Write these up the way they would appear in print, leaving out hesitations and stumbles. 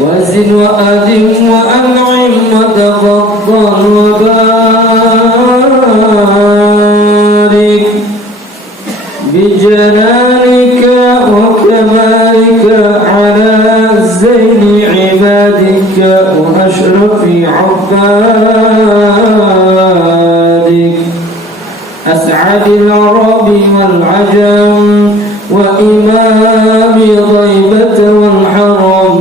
وزد وأدم وأنعم وتفضل وبارك بجلالك وكمالك على زين عبادك وأشرف عبادك أسعد العرب والعجم وإمام ضيبة والحرم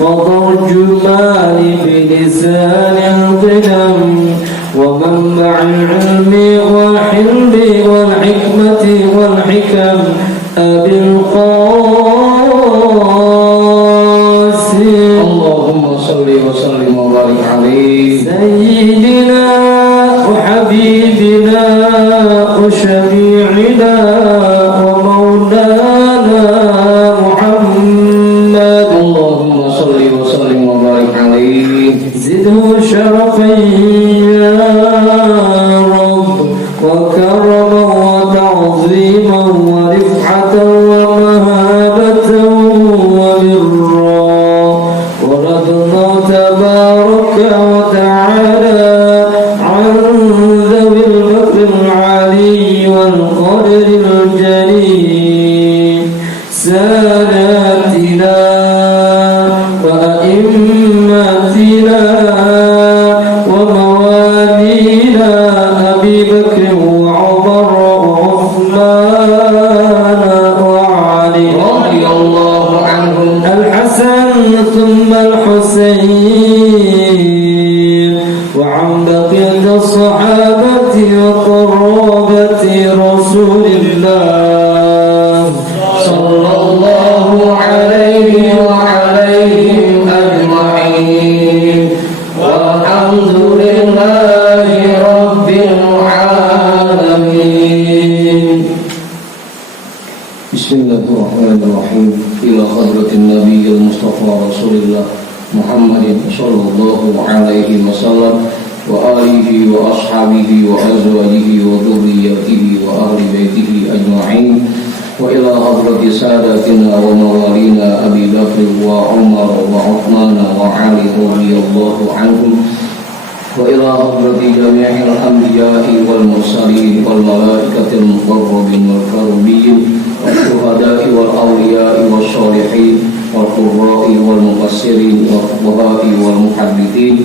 وترجمان بلسان القدم ومنبع العلم والحلم والحكمة والحكم أبي القاسم اللهم صل وسلم وبارك عليه سيدنا وحبيبنا وشفيعنا ومولانا محمد اللهم صل وسلم وبارك عليه زده شرفا يا رب وكرما وتعظيما ورفعة ومهابة وبرا ورضنا تبارك وتعالى عن ذوي الفضل العلي والقدر الجليل ساداتنا وأئمتنا وموالينا أبي بكر وعمر وعثمان وعلي رضي الله عنهم الحسن ثم الحسين وعن بقية الصحابة وقرابة رسول الله صلى الله عليه وعليهم أجمعين والحمد لله رب العالمين. بسم الله الرحمن الرحيم. إلى حضرة النبي المصطفى رسول الله محمد صلى الله عليه وسلم وآله وأصحابه وأزواجه وذريته وأهل بيته أجمعين وإلى حضرة ساداتنا وموالينا أبي بكر وعمر وعثمان وعلي رضي الله عنهم وإلى حضرة جميع الأنبياء والمرسلين والملائكة المقربين والكرمين والشهداء والأولياء والصالحين والقراء والمفسرين والفقهاء والمحدثين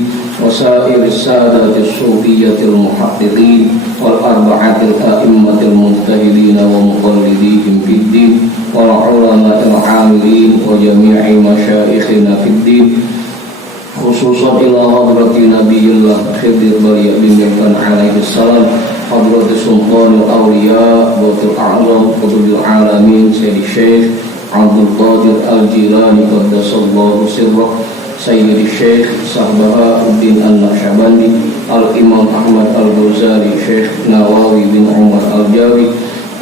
وسائر السادة الصوفية المحققين والأربعة الأئمة المجتهدين ومقلديهم في الدين والعلماء العاملين وجميع مشايخنا في الدين خصوصا إلى حضرة نبي الله خضر بن مكان عليه السلام حضرة سلطان الأولياء وقت الأعظم قطب العالمين سيد الشيخ عبد القادر الجيلاني قدس الله سره سيد الشيخ صحبها الدين النقشبندي الإمام أحمد الغزالي شيخ نواوي بن عمر الجاوي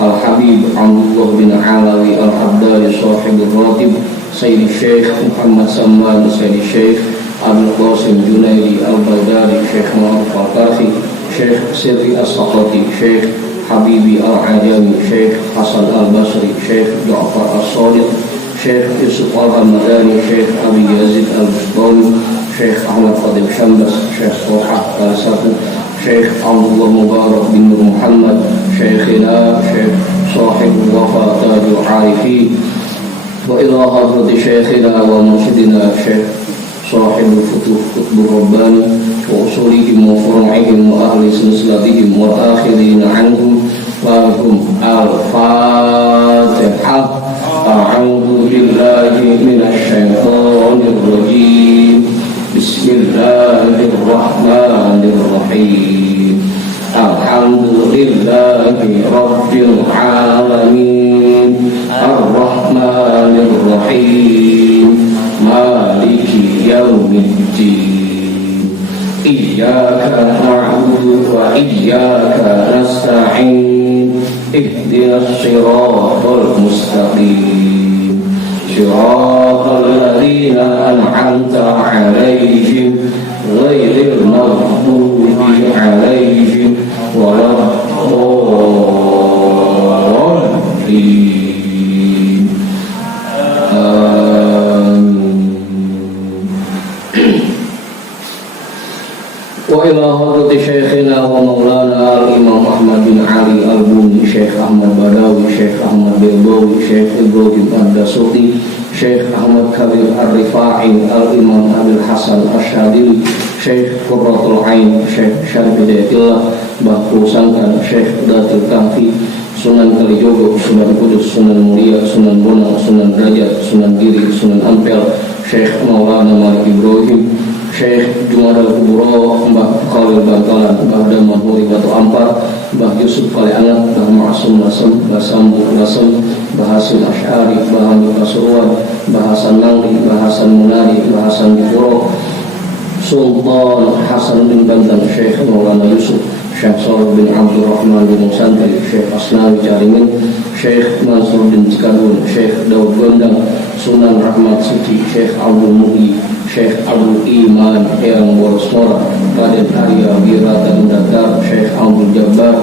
الحبيب عبد الله بن علوي الحداري صاحب الراتب سيد الشيخ محمد سمان سيد الشيخ أبو القاسم جنيدي البغدادي شيخ معروف القاسي شيخ سري السقطي شيخ حبيبي العجمي شيخ حسن البصري شيخ جعفر الصادق شيخ يوسف الهمداني شيخ أبي يزيد البسطامي شيخ أحمد فاضل شمبس شيخ طلحة السفو شيخ عبد الله مبارك بن محمد شيخنا شيخ صاحب الوفاء تاج العارفين وإلى حضرة شيخنا ومرشدنا شيخ صاحب الفتوح قطب الرباني وأصولهم وفروعهم وأهل سلسلتهم والآخرين عنهم لهم الفاتحة. أعوذ بالله من الشيطان الرجيم. بسم الله الرحمن الرحيم. الحمد لله رب العالمين الرحمن الرحيم مالك يوم الدين إياك نعبد وإياك نستعين اهدنا الصراط المستقيم صراط الذين أنعمت عليهم غير المغضوب عليهم ولا الضالين. آمين. وإلى حضرة شيخنا ومولانا الإمام أحمد بن علي البوني شيخ أحمد بداوي شيخ أحمد بلبوي شيخ إبراهيم الدسوقي شيخ أحمد كبير الرفاعي الإمام أبي الحسن الشاذلي شيخ قرة العين شيخ شرف هداية الله Bahu Sangkan Syekh Datul Kahfi Sunan Kalijogo Sunan Kudus Sunan Muria Sunan Bonang Sunan Derajat Sunan Giri Sunan Ampel Syekh Maulana Malik Ibrahim Syekh Jumadal Kuburo Mbah Khalil Bangkalan Mbah Daman Huri Batu Ampar Mbah Yusuf Kaliangat Mbah Ma'asum Nasem Mbah Sambu Nasem Mbah Hasim Asy'ari Mbah Hamid Pasuruan Mbah Hasan Nangli Mbah Hasan Munari Mbah Hasan Dipuro Sultan Hasan bin Bantan Syekh Maulana Yusuf Syekh Salih bin Abdul Rahman bin Santri Syekh Asnawi Caringin Syekh Mansur bin Cikadun Syekh Daud Gondang Sunan Rahmat Suci Syekh Abdul Muhyi Syekh Abdul Iman Eyang Warusmora Raden Arya Wirata Dakar Syekh Abdul Jabbar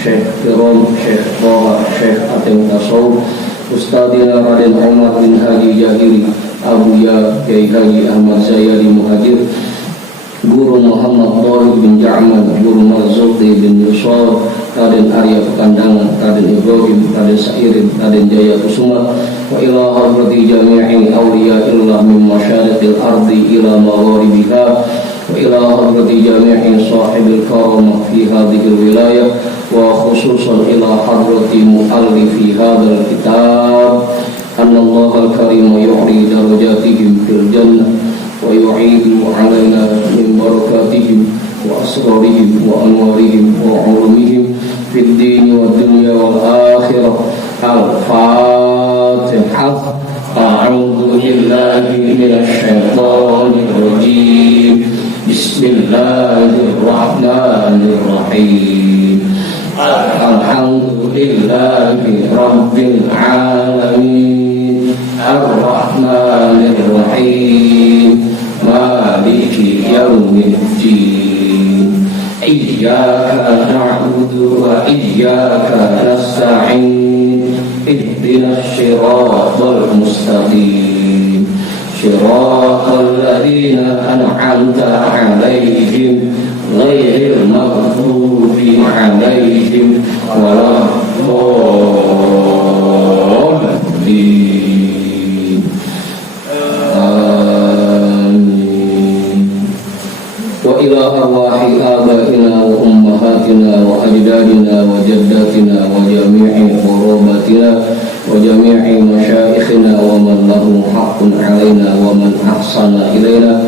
Syekh Firon Syekh Toha Syekh Atem Tasawuf Ustadina Raden Umar bin Haji Jahiri Abuya Kiai Haji Ahmad Zayari Muhajir Guru Muhammad Thalib bin Ja'man Guru Marzuki bin Yusuf Raden Arya Pekandangan Raden Ibrahim Raden Sairin Raden Jaya Kusuma wa ila hadrati jami'i awliyaillah min masyariqil ardi ila magharibiha wa ila hadrati jami'i sahibil karamah fi hadhil wilayah wa khususan ila hadrati muallifi hadzal kitab annallaha al-karim yu'ri darajatihim fil jannah ويعيد علينا من بركاتهم وأسرارهم وأنوارهم وعلومهم في الدين والدنيا والآخرة الفاتحة أعوذ بالله من الشيطان الرجيم بسم الله الرحمن الرحيم الحمد لله رب العالمين الرحمن الرحيم مالك يوم الدين إياك نعبد وإياك نستعين اهدنا الصراط المستقيم صراط الذين أنعمت عليهم غير المغضوب عليهم ولا الضالين وإلى أرواح آبائنا وأمهاتنا وأجدادنا وجداتنا وجميع قراباتنا وجميع مشايخنا ومن له حق علينا ومن أحسن إلينا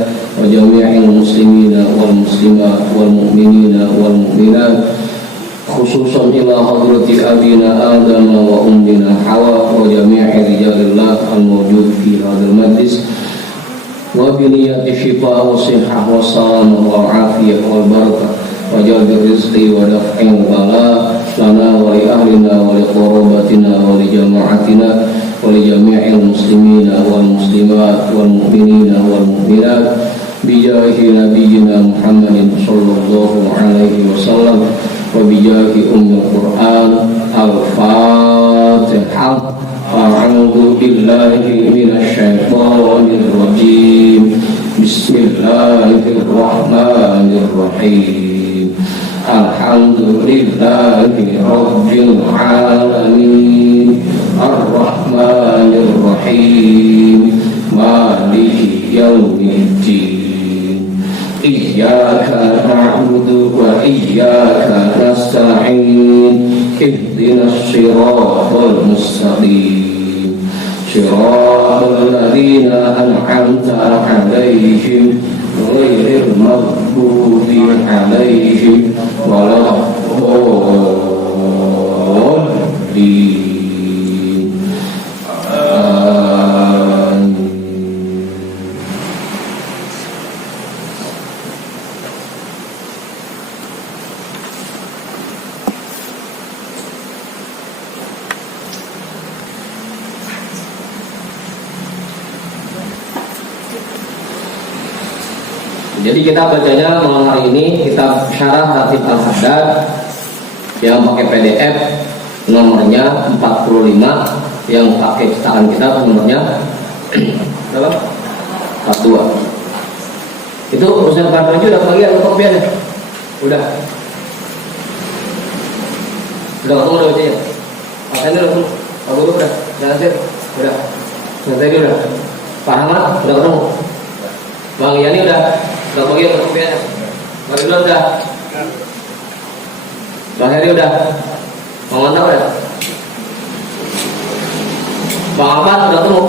وجميع المسلمين والمسلمات والمؤمنين والمؤمنات خصوصا إلى حضرة أبينا آدم وأمنا حواء وجميع رجال الله الموجود في هذا المجلس وبنية الشفاء والصحة والسلامة والعافية والبركة وجلب الرزق ودفع البلاء لنا ولأهلنا ولقرابتنا ولجماعتنا ولجميع المسلمين والمسلمات والمؤمنين والمؤمنات بجاه نبينا محمد صلى الله عليه وسلم وبجاه أم القرآن الفاتحة أعوذ بالله من الشيطان الرجيم بسم الله الرحمن الرحيم الحمد لله رب العالمين الرحمن الرحيم مالك يوم الدين إياك نعبد وإياك نستعين اهدنا الصراط المستقيم صراط الذين أنعمت عليهم غير المغضوب عليهم ولا الضالين Jadi kita bacanya malam hari ini kitab Syarah Ratib Al-Haddad yang pakai PDF nomornya 45, yang pakai cetakan kita nomornya berapa? 42. Itu Ustaz Badranju udah bagian fotokopiannya? Udah ketemu udah bacanya. Pak Sandi udah ketemu. Pak Guru udah. Jangan sih. Udah. Jangan tadi udah. Pak Ahmad udah ketemu. Bang Yani udah. Udah bagian kopiannya. Bang Ibnu udah. Bang Heri udah. Bang Mantap udah. Bang Ahmad udah ketemu.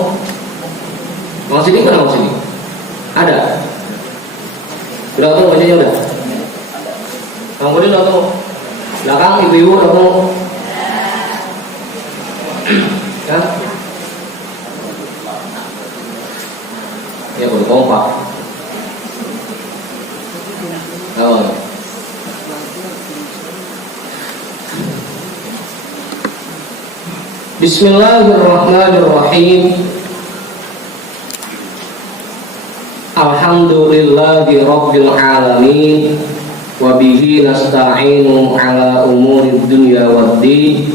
Bang Sidi mana Bang Sidi? Ada. Udah ketemu bacanya udah. Bang Budi udah ketemu. Belakang ibu-ibu udah ketemu. Ya. Ya udah kompak. Oh. Bismillahirrahmanirrahim. Alhamdulillahi rabbil alamin. Wa bihi nasta'inu ala umuri dunya waddin.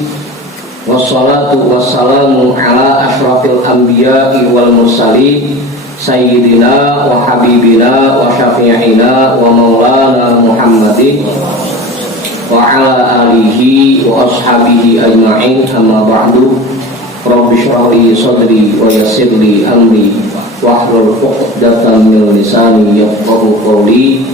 Wassalatu wassalamu ala ashrafil anbiya'i wal mursalin sayyidina wa habibina wa syafi'ina wa maulana Muhammadin wa ala alihi wa ashabihi ajma'in. Amma ba'du. Rabbi shrah li sadri wa yassir li amri wahlul 'uqdatam min lisani yafqahu qawli.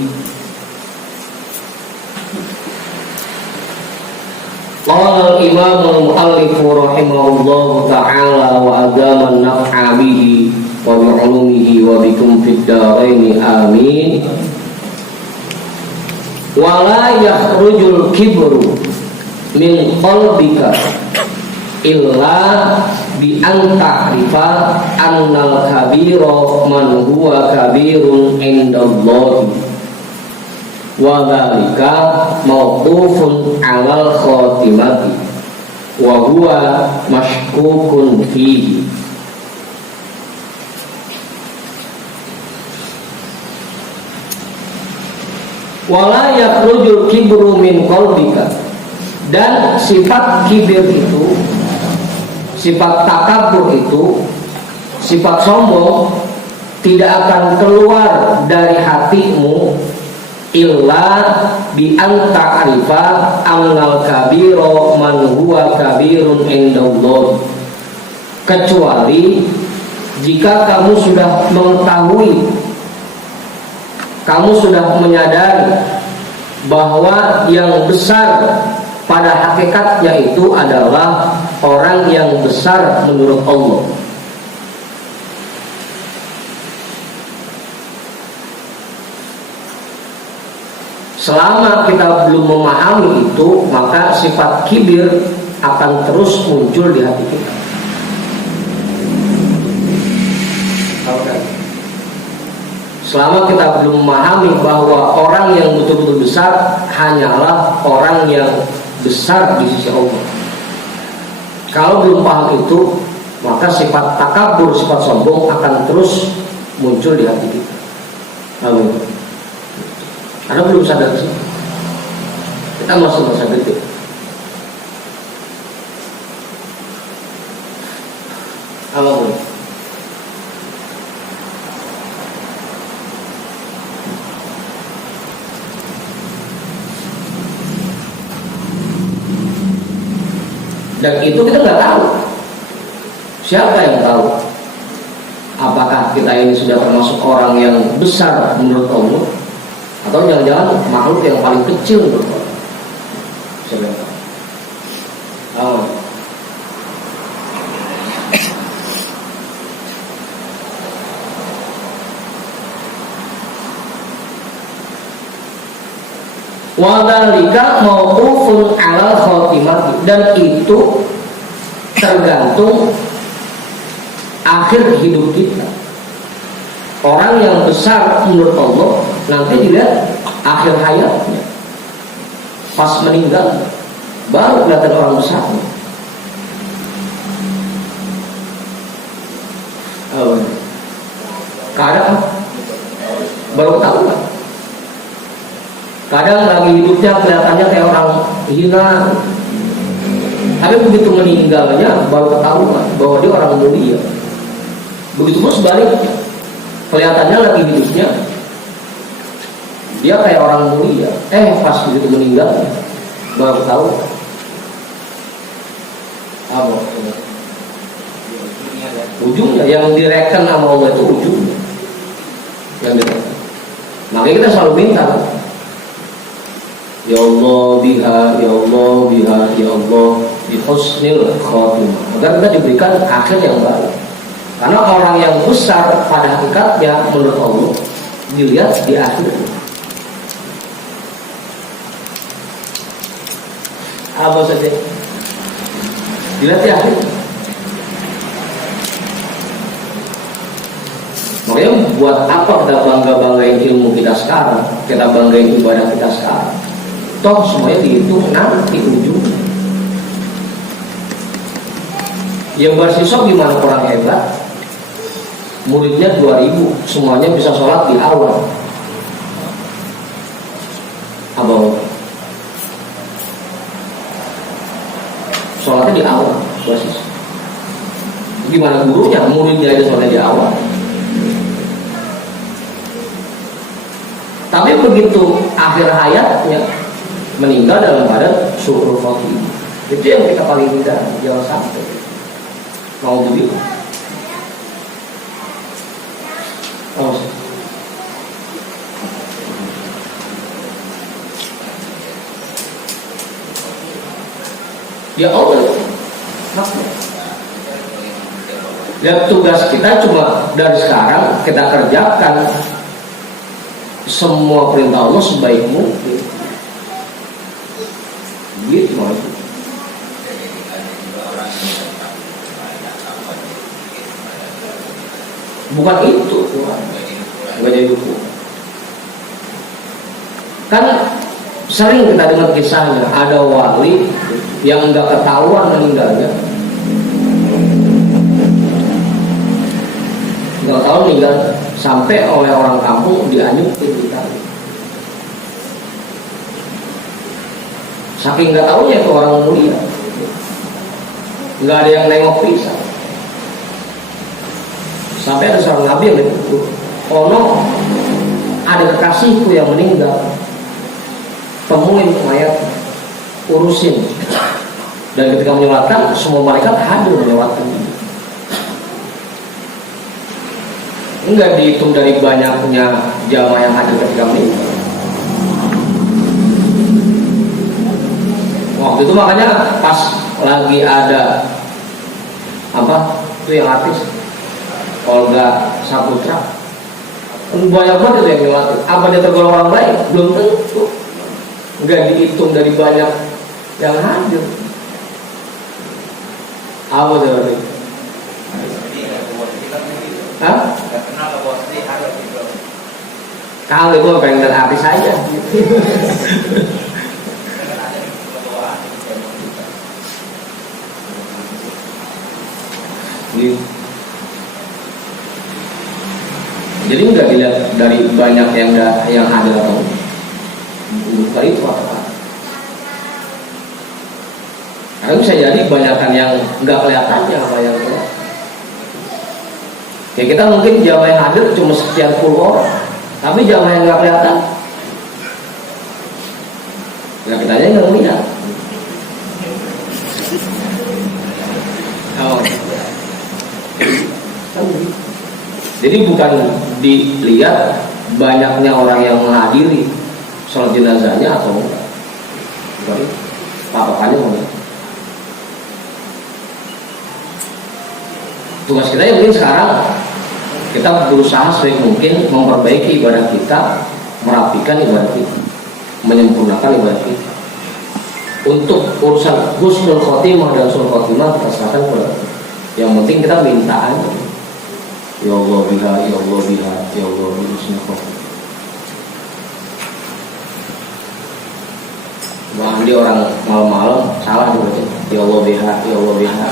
Qala al-imam al-muallif rahimahullahu ta'ala wa adama an-naf'a bihi wa bi'ulumihi wa bikum fid dharain amin. Wa la yakhrujul kibru min qalbika illa bi an ta'rifa annal kabira man huwa kabirun indallahi wa dzalika mauqufun 'alal khatimati wa huwa mashkukun fihi. Wala yakhrujul kibru min qalbika, dan sifat kibir itu, sifat takabur itu, sifat sombong tidak akan keluar dari hatimu illa bi an ta'rifa annal kabira man huwa kabirun indallah, kecuali jika kamu sudah mengetahui, kamu sudah menyadari bahwa yang besar pada hakikatnya itu adalah orang yang besar menurut Allah. Selama kita belum memahami itu, maka sifat kibir akan terus muncul di hati kita. Selama kita belum memahami bahwa orang yang betul-betul besar hanyalah orang yang besar di sisi Allah. Kalau belum paham itu, maka sifat takabur, sifat sombong akan terus muncul di hati kita. Amin. Karena belum sadar sih, kita masih merasa gede. Amin. Dan itu kita nggak tahu. Siapa yang tahu? Apakah kita ini sudah termasuk orang yang besar menurut Allah, atau jangan-jangan makhluk yang paling kecil menurut Allah? Siapa yang tahu? Oh. Wadhalika mauqufun 'alal khatimati, dan itu tergantung akhir hidup kita. Orang yang besar menurut Allah nanti dilihat akhir hayatnya, pas meninggal baru kelihatan orang besar. Kadang baru tahu kan? Kadang lagi hidupnya kelihatannya kayak orang hina, tapi begitu meninggalnya baru ketahuan bahwa dia orang mulia. Begitu pun sebaliknya, kelihatannya lagi hidupnya Dia kayak orang mulia, pas begitu meninggal baru tahu apa ujungnya yang direken sama Allah itu ujungnya yang direken. Makanya kita selalu minta, ya Allah biha, ya Allah biha, ya Allah bi husnil khatimah, agar kita diberikan akhir yang baik. Karena orang yang besar pada hakikatnya menurut Allah dilihat di akhir. Apa saja dilihat di akhir. Makanya buat apa kita bangga-banggain ilmu kita sekarang, kita banggain ibadah kita sekarang, toh semuanya dihitung nanti ujungnya. Yang bersisok gimana orang hebat, muridnya 2000, semuanya bisa sholat di awal. Abang sholatnya di awal, bersisok. Gimana gurunya, muridnya aja sholatnya di awal. Tapi begitu akhir hayatnya meninggal dalam keadaan su'ul khotimah. Itu yang kita paling tidak jangan sampai. Mau begitu. Ya Allah. Dan tugas kita cuma dari sekarang kita kerjakan semua perintah Allah sebaik mungkin. Gitu maksudnya. Bukan itu, nggak jadi hukum. Kan sering kita dengar kisahnya, ada wali yang nggak ketahuan meninggalnya, nggak tahu meninggal, sampai oleh orang kampung dianyutin kita. Saking nggak tahunya itu orang mulia, nggak ada yang nengok pisah. Sampai ada seorang nabi yang itu, ono ada kekasihku yang meninggal, temuin mayat, urusin. Dan ketika menyolatkan, semua malaikat hadir menyolatkan. Enggak dihitung dari banyaknya jamaah yang hadir ketika meninggal. Waktu itu makanya pas lagi ada apa itu yang artis Olga Saputra, banyak banget itu yang nyolatin. Apa dia tergolong orang baik? Belum tentu. Enggak dihitung dari banyak yang hadir. Apa itu? Hah? Kalau itu pengen dari artis saja. Jadi nggak dilihat dari banyak yang ada atau bukan itu apa? Karena bisa jadi banyakan yang nggak kelihatannya apa yang kelihatan. Ya kita mungkin jamaah yang hadir cuma sekian puluh orang, tapi jamaah yang nggak kelihatan, ya kita aja nggak melihat. Oh. Jadi bukan dilihat banyaknya orang yang menghadiri sholat jenazahnya atau enggak. Patokannya enggak. Tugas kita yang mungkin sekarang kita berusaha sebaik mungkin memperbaiki ibadah kita, merapikan ibadah kita, menyempurnakan ibadah kita. Untuk urusan husnul khotimah dan sul khotimah kita serahkan kepada kita. Yang penting kita minta aja. Ya Allah biha, ya Allah biha, ya Allah bi husnul khotimah. Wah, dia orang malam-malam salah dibaca. Ya Allah biha, ya Allah biha.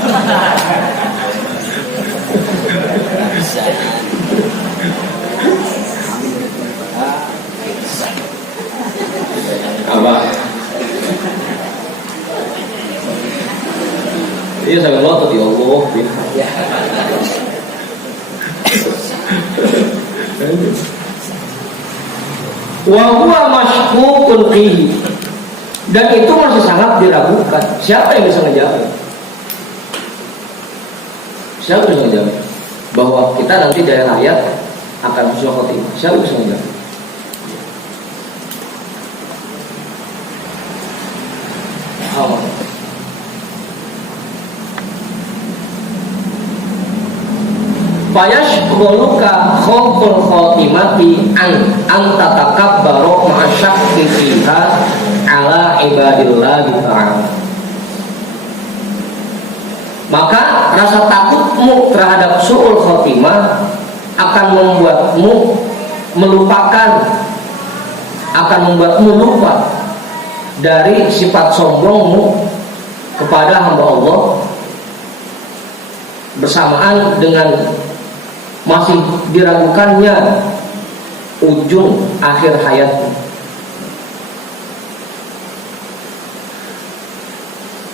Apa? Iya sampai ngotot ya Allah. wa huwa mashkukun fihi, dan itu masih sangat diragukan. Siapa yang bisa ngejamin? Siapa yang bisa ngejamin bahwa kita nanti dari hayat akan husnul khotimah? Siapa yang bisa ngejamin? Fayashghuluka khawful khotimati an tatakabbaru ma'asyakki fiha ala ibadillahi ta'ala. Maka rasa takutmu terhadap su'ul khotimah akan membuatmu melupakan, akan membuatmu lupa dari sifat sombongmu kepada hamba Allah, bersamaan dengan masih diragukannya ujung akhir hayatmu.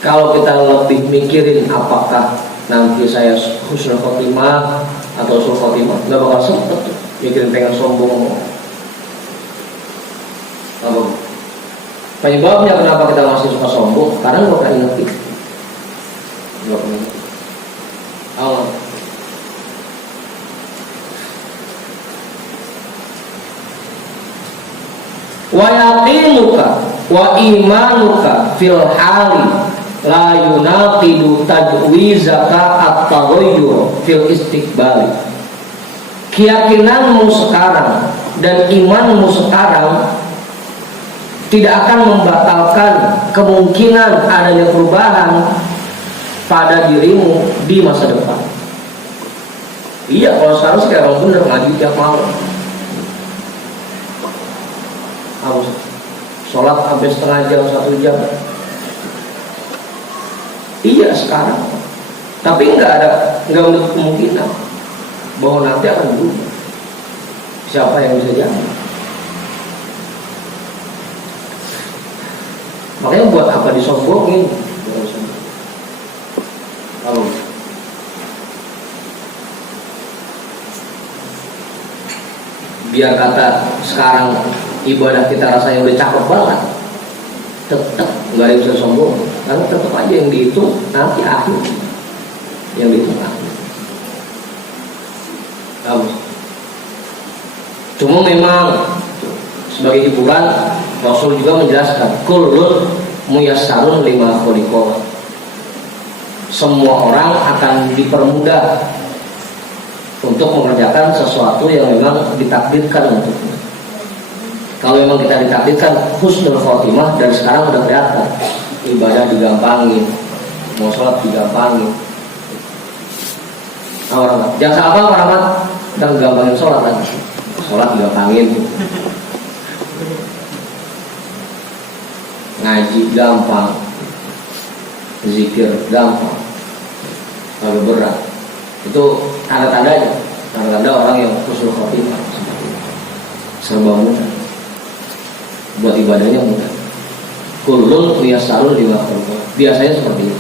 Kalau kita lebih mikirin apakah nanti saya husnul khotimah atau sul khotimah, nggak bakal sempet mikirin pengen sombong. Penyebabnya kenapa kita masih suka sombong? Karena nggak pernah inget itu. Nggak pernah inget. Allah. Wa yaqinuka wa imanuka fil hali la yunaqidu tajwizaka at-taghayyur fil istiqbali. Keyakinanmu sekarang dan imanmu sekarang tidak akan membatalkan kemungkinan adanya perubahan pada dirimu di masa depan. Iya, kalau sekarang sih kayak orang bener ngaji tiap malam. Harus sholat sampai setengah jam, 1 jam. Iya sekarang. Tapi nggak menutup kemungkinan bahwa nanti akan berubah. Siapa yang bisa jamin? Makanya buat apa disombongin? Kalau biar kata sekarang ibadah kita rasanya udah cakep banget, tetap nggak ada yang bisa sombong, karena tetap aja yang dihitung nanti akhir, yang dihitung akhir. Cuma memang sebagai hiburan, Rasul juga menjelaskan kullun muyassarun lima khuliqa. Semua orang akan dipermudah untuk mengerjakan sesuatu yang memang ditakdirkan untuknya. Kalau memang kita ditakdirkan husnul khotimah, dari sekarang udah kelihatan. Ibadah digampangin, mau sholat digampangin. Jangan salah apa Pak Rahmat, kita gampangin sholat lagi. Sholat digampangin, ngaji gampang, zikir gampang, lalu berat. Itu tanda-tandanya, tanda-tanda orang yang husnul khotimah. Serba mudah, buat ibadahnya mudah. Kullun muyassarun lima khuliqa. Biasanya seperti itu.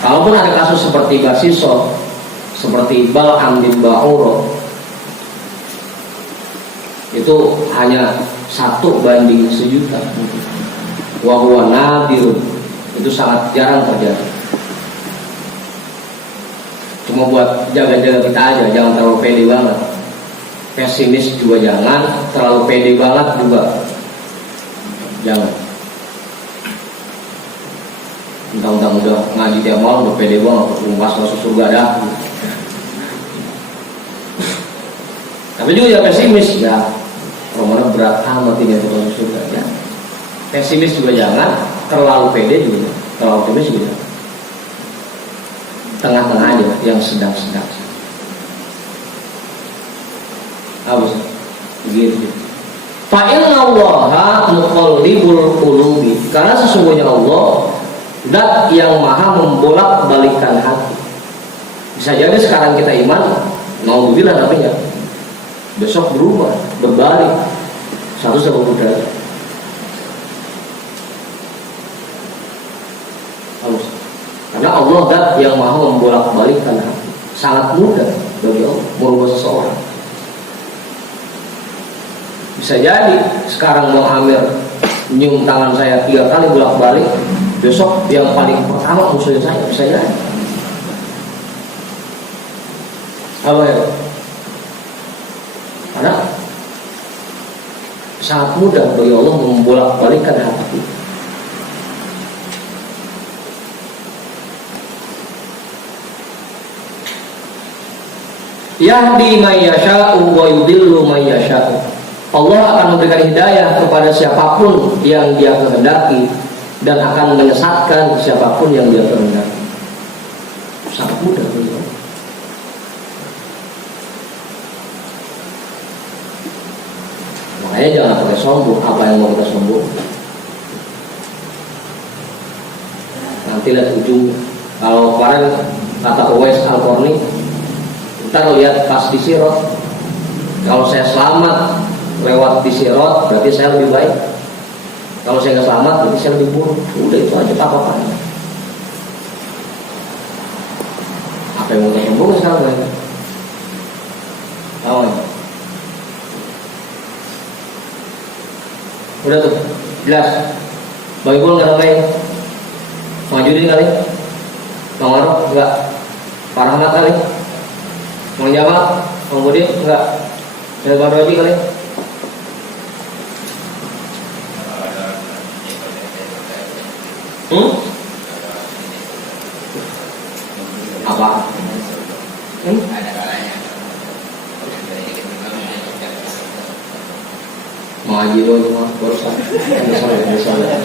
Kalaupun ada kasus seperti Basiso, seperti Bal'am bin Ba'ura, itu hanya 1:1.000.000. Wa huwa nadir, itu sangat jarang terjadi. Cuma buat jaga-jaga kita aja, jangan terlalu pede banget. Pesimis juga jangan, terlalu pede banget juga jangan. Undang-undang udah ngaji tiap malam udah pede banget, pas masuk surga dah. Tapi juga ya pesimis ya, Romana berat amat ini untuk masuk surga ya. Pesimis juga jangan, terlalu pede juga, terlalu optimis juga. Tengah-tengah aja, yang sedang-sedang. Apa sih? Begitu. Fa inna Allaha muqallibul qulubi. Karena sesungguhnya Allah zat yang maha membolak-balikkan hati. Bisa jadi sekarang kita iman, naudzubillah, tapi ya besok berubah, berbalik 180 derajat. Karena Allah zat yang maha membolak-balikkan hati. Sangat mudah bagi Allah merubah seseorang. Bisa jadi sekarang Bang Amir nyium tangan saya 3 kali bolak-balik, besok yang paling pertama musuhin saya, bisa jadi. Apa ya? Karena sangat mudah bagi Allah membolak-balikkan hati. Yahdi may yasha'u wa yudillu may yasha'u. Allah akan memberikan hidayah kepada siapapun yang Dia kehendaki dan akan menyesatkan siapapun yang Dia kehendaki. Sangat mudah beliau. Makanya jangan pakai sombong. Apa yang mau kita sombong? Nanti lihat ujung. Kalau kemarin kata Uwais Al-Qarni, kita lihat pas di Sirot. Kalau saya selamat lewat di Sirot, berarti saya lebih baik. Kalau saya nggak selamat, berarti saya lebih buruk. Udah itu aja, tak apa-apa. Apa yang mau kita sombong sekarang lagi? Tahu ya? Udah tuh, jelas. Bang Ibul nggak namanya? Majudin kali? Bang Marok nggak? Pak Rahmat kali? Bang Jamal? Bang Budi nggak? Bang Badwaji kali? Apa? Ngaji doang cuma barusan. Misalnya.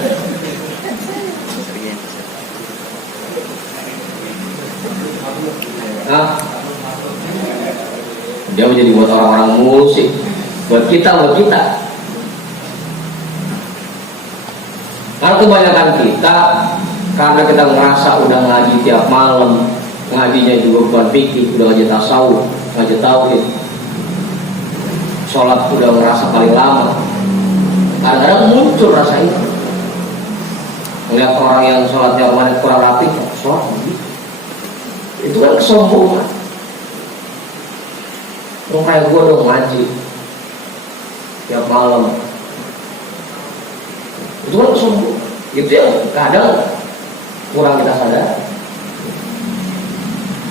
Nah, dia menjadi buat orang-orang mulu sih. Buat kita. Karena kebanyakan kita, karena kita ngerasa udah ngaji tiap malam, ngajinya juga bukan fikih, udah ngaji tasawuf, ngaji tauhid, sholat udah ngerasa paling lama. Kadang-kadang muncul rasa itu. Melihat orang yang sholatnya kurang rapi, sholat begitu. Itu kan kesombongan. Kayak gue dong ngaji tiap malam. Itu kan kesombongan. Itu yang kadang kurang kita sadar.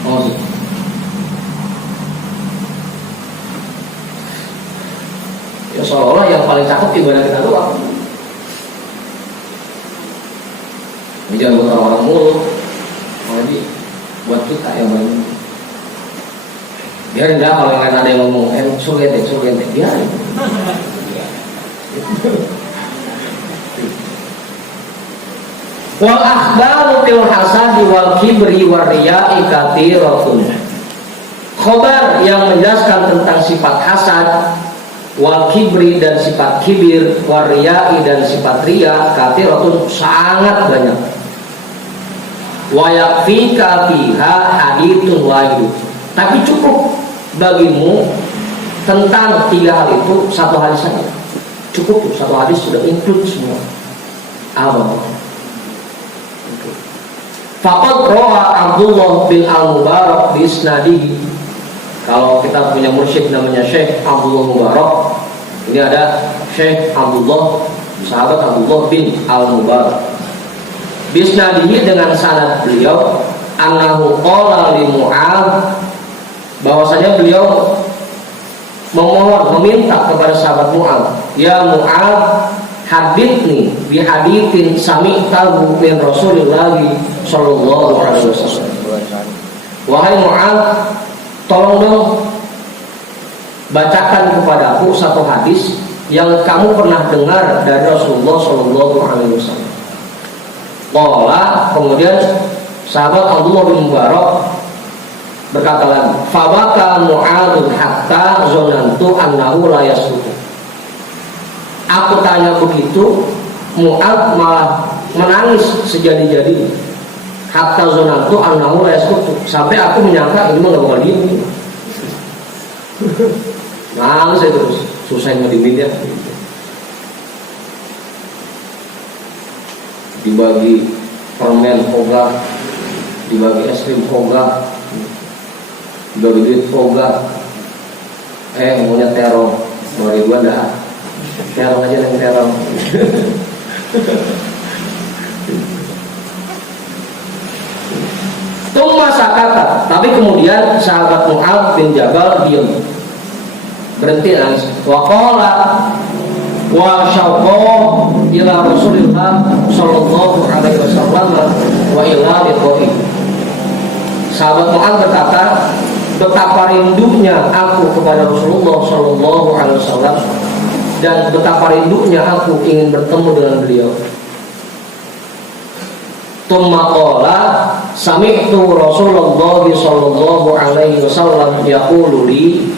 Oh sih. Ya seolah-olah yang paling cakep ibadah kita doang. Jangan buat orang-orang mulu. Jadi buat kita yang paling. Biarin dah kalau yang ada yang ngomong, sulit deh, biarin. Wal akhbaru fil hasadi wal kibri war riya'i katsiratun. Khabar yang menjelaskan tentang sifat hasad, wal kibri dan sifat kibir, war riya'i dan sifat riya, katsiratun sangat banyak. Wa yakfika fiha hadithun wahid. Tapi cukup bagimu tentang 3 hal itu 1 hadis saja. Cukup tuh, 1 hadis sudah include semua. Apa? Faqad rawa Abdullah bin Al-Mubarak bi isnadihi. Kalau kita punya mursyid namanya Syekh Abdullah Mubarak, ini ada Syekh Abdullah, sahabat Abdullah bin Al-Mubarak. Bi isnadihi dengan sanad beliau, annahu qala li Mu'adz, bahwasanya beliau meminta kepada sahabat Mu'adz, ya Mu'adz, hadithni bi haditsin sami'tahu min Rasulillah sallallahu alaihi wasallam. Wahai Mu'adz, tolong dong bacakan kepadaku 1 hadis yang kamu pernah dengar dari Rasulullah sallallahu alaihi wasallam. Qala, kemudian sahabat Abdullah bin Mubarak berkata lagi, fabaka Mu'adz hatta zonantu annahu la yasbutu. Aku tanya begitu, Mu'adz malah menangis sejadi-jadi. Hatta zonantu annahu la yasbutu, sampai aku menyangka ini mah gak bakal diem. Nangis saya terus, susah ngedimin ya. Dibagi permen foga, dibagi es krim foga, dibagi duit foga, maunya teror 2000 dah. terong aja yang terong. Tumma sakata, tapi kemudian sahabat Mu'adz bin Jabal diam, berhenti nangis. Wa qala wa syauqa ila Rasulillah sallallahu alaihi wasallam wa ila liqa'i. Sahabat Mu'adz berkata, betapa rindunya aku kepada Rasulullah sallallahu alaihi wasallam dan betapa rindunya aku ingin bertemu dengan beliau. Tumma qala sami'tu Rasulullah sallallahu alaihi wasallam yaqulu li.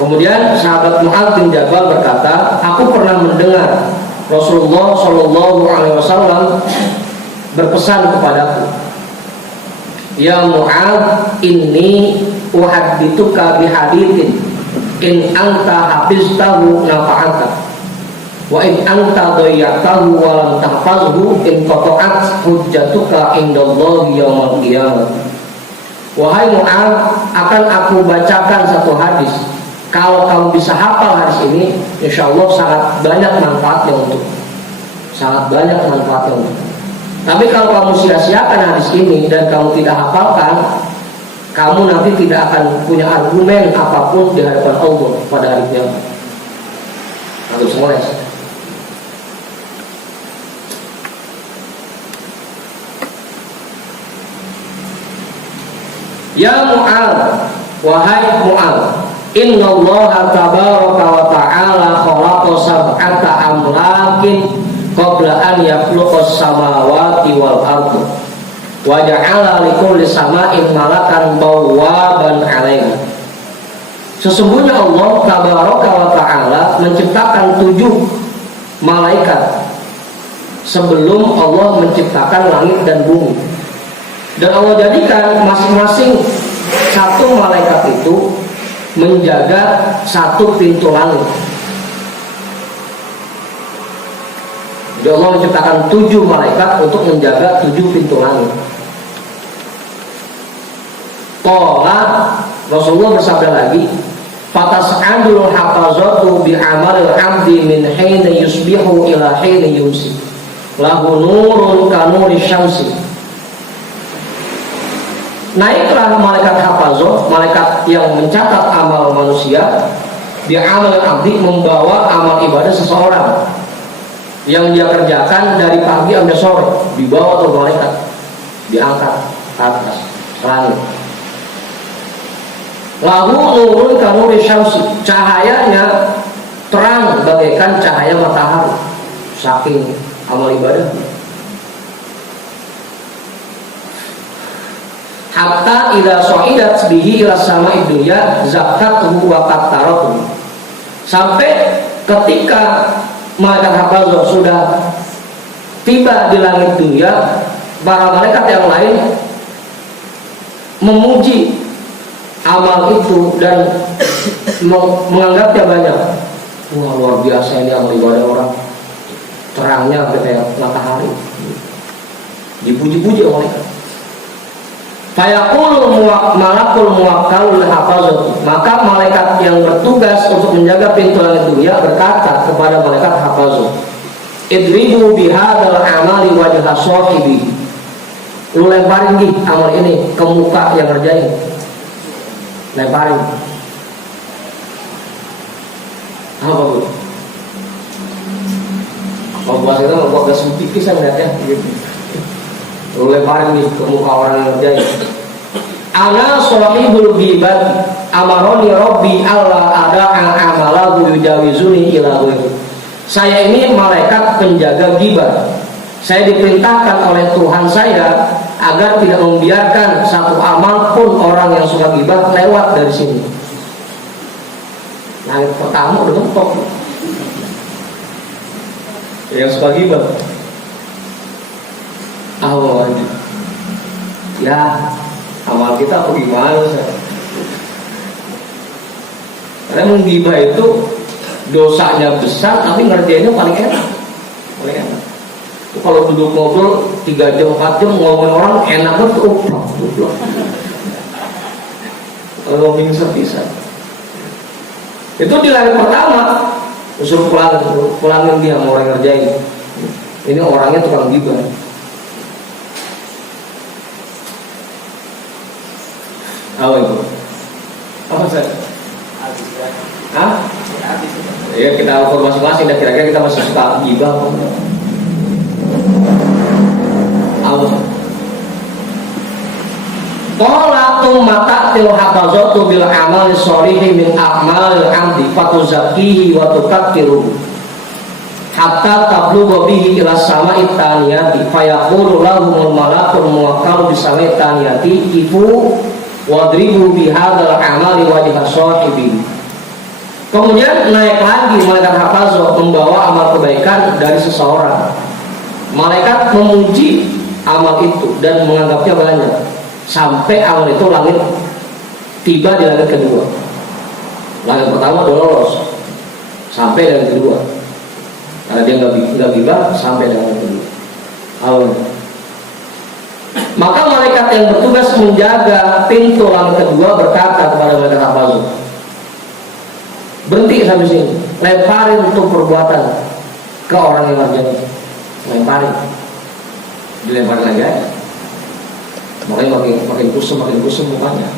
Kemudian sahabat Mu'adz bin Jabal berkata, aku pernah mendengar Rasulullah sallallahu alaihi wasallam berpesan kepadaku, ya Mu'adz, inni uhaddithuka bihaditsin in anta hafiztahu nafa'aka wa in anta dhayya'tahu wa lam tahfazhu in qata'at hujjatuka indallahi yaumil qiyamah. Wahai Mu'adz, akan aku bacakan satu hadis. Kalau kamu bisa hafal hadis ini, insyaallah sangat banyak manfaatnya untuk. Sangat banyak manfaatnya untuk. Tapi kalau kamu sia-siakan hadis ini dan kamu tidak hafalkan, kamu nanti tidak akan punya argumen apapun di hadapan Allah pada hari kiamat. Harus mulai. Ya Mu'adz, wahai Mu'adz, innallaha tabaraka wa ta'ala khalaqa sab'ata amlakin qabla an yakhluqas samawati wal ardh wa ja'ala likulli sama'in malakan bawwaban 'alaiha. Sesungguhnya Allah tabaraka wa ta'ala menciptakan 7 malaikat sebelum Allah menciptakan langit dan bumi. Dan Allah jadikan masing-masing satu malaikat itu menjaga satu pintu langit. Jadi Allah menciptakan 7 malaikat untuk menjaga 7 pintu langit. Qala, Rasulullah bersabda lagi, fatas'adul hafazatu bi'amalil 'abdi min hina yusbihu ila hina yumsi lahu nurun kanuri syamsi. Naiklah malaikat hafazah, malaikat yang mencatat amal manusia, dia amal abdi, membawa amal ibadah seseorang yang dia kerjakan dari pagi sampai sore, dibawa oleh malaikat, diangkat ke atas langit. Lahu nurun kanuri syamsi, cahayanya terang bagaikan cahaya matahari, saking amal ibadah. Hatta idza sa'idat bihi ila sama'id dunya zakatuhu wa qataratuhu. Sampai ketika malaikat hafazah sudah tiba di langit dunia, para malaikat yang lain memuji amal itu dan menganggapnya banyak. Wah, luar biasa ini amal ibadah orang, terangnya kayak matahari. Dipuji-puji oleh malaikat. Fayaqulu malakul muwakkalul hafazah, maka malaikat yang bertugas untuk menjaga pintu langit dunia berkata kepada malaikat hafazah, idribu bihadzal amali wajha sahibi. Lu lemparin nih amal ini ke muka yang ngerjain. Lemparin. Apa bu? Kalau bahasa itu mau agak tipis ya ngeliatnya gitu. Lu lemparin nih ke muka orang yang ngerjain. Ana sahibul ghibati amaroni rabbi alla ada'a amalahu yujawizuni ila ghairi. Saya ini malaikat penjaga ghibah. Saya diperintahkan oleh Tuhan saya agar tidak membiarkan satu amal pun orang yang suka ghibah lewat dari sini. Langit pertama udah mentok. Yang suka ghibah. Allah, ya amal kita apa gimana sih? Karena menggibah itu dosanya besar, tapi ngerjainnya paling enak. Paling enak. Itu kalau duduk ngobrol 3 jam 4 jam ngomongin orang enak banget, kalau ngomongin serpisan. Itu di langit pertama Suruh pulangin dia mau orang ngerjain. Ini orangnya tukang gibah. Apa itu? Apa saya? Hah? Ya kita ukur masing-masing dan kira-kira kita masih suka gibah apa enggak? Apa? Qala tumata til hafazatu bil amali sholihi min a'malil amdi fatuzakkihi wa tukakkiru hatta tablugha bihi ila sama'i taniyati fayaqulu lahumul malakul muwakkal bis sama'i taniyati ifu wadribu bihadzal amali wajha sahibi. Kemudian naik lagi malaikat hafazah membawa amal kebaikan dari seseorang. Malaikat memuji amal itu dan menganggapnya banyak sampai amal itu langit tiba di langit kedua. Langit pertama udah lolos sampai langit kedua karena dia nggak gibah sampai langit kedua. Awalnya. Maka malaikat yang bertugas menjaga pintu langit kedua berkata kepada malaikat hafazah, berhenti sampai sini, lemparin untuk perbuatan ke orang yang ngerjain, lemparin, dilemparin lagi aja. Makanya makin kusum mukanya.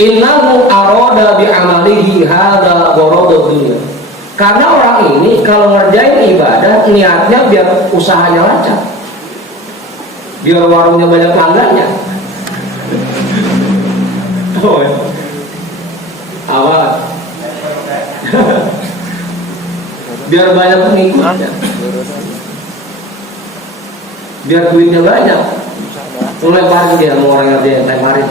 Innahu aroda bi amalihi hadza gharadud dunya. Karena orang ini kalau ngerjain ibadah niatnya biar usahanya lancar, biar warungnya banyak pelanggannya. Oh ya. Awal. Biar banyak pengikutnya. Biar duitnya banyak. Lemparin dia mau orang yang lemparin.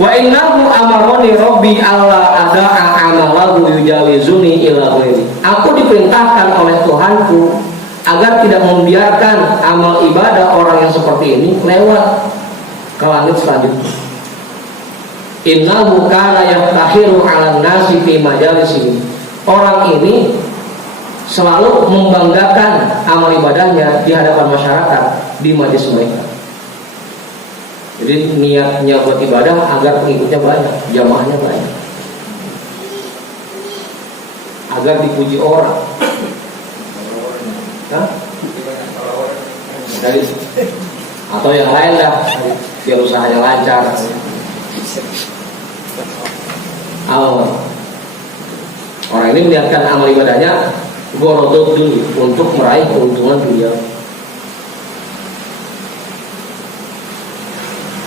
Wa innahu amaroni rabbi alla ada'a amalahu yujawizuni ila ghairi. Aku diperintahkan oleh Tuhanku agar tidak membiarkan amal ibadah orang yang seperti ini lewat ke langit selanjutnya. Innahu kana yaftahiru 'alan nasi fi majalisihi. Orang ini selalu membanggakan amal ibadahnya di hadapan masyarakat di majelis mereka. Jadi niatnya buat ibadah agar pengikutnya banyak, jamaahnya banyak, agar dipuji orang. Hah? Dari atau yang lain lah, biar usahanya lancar. Orang ini melihatkan amal ibadahnya gorodot dulu untuk meraih keuntungan dunia.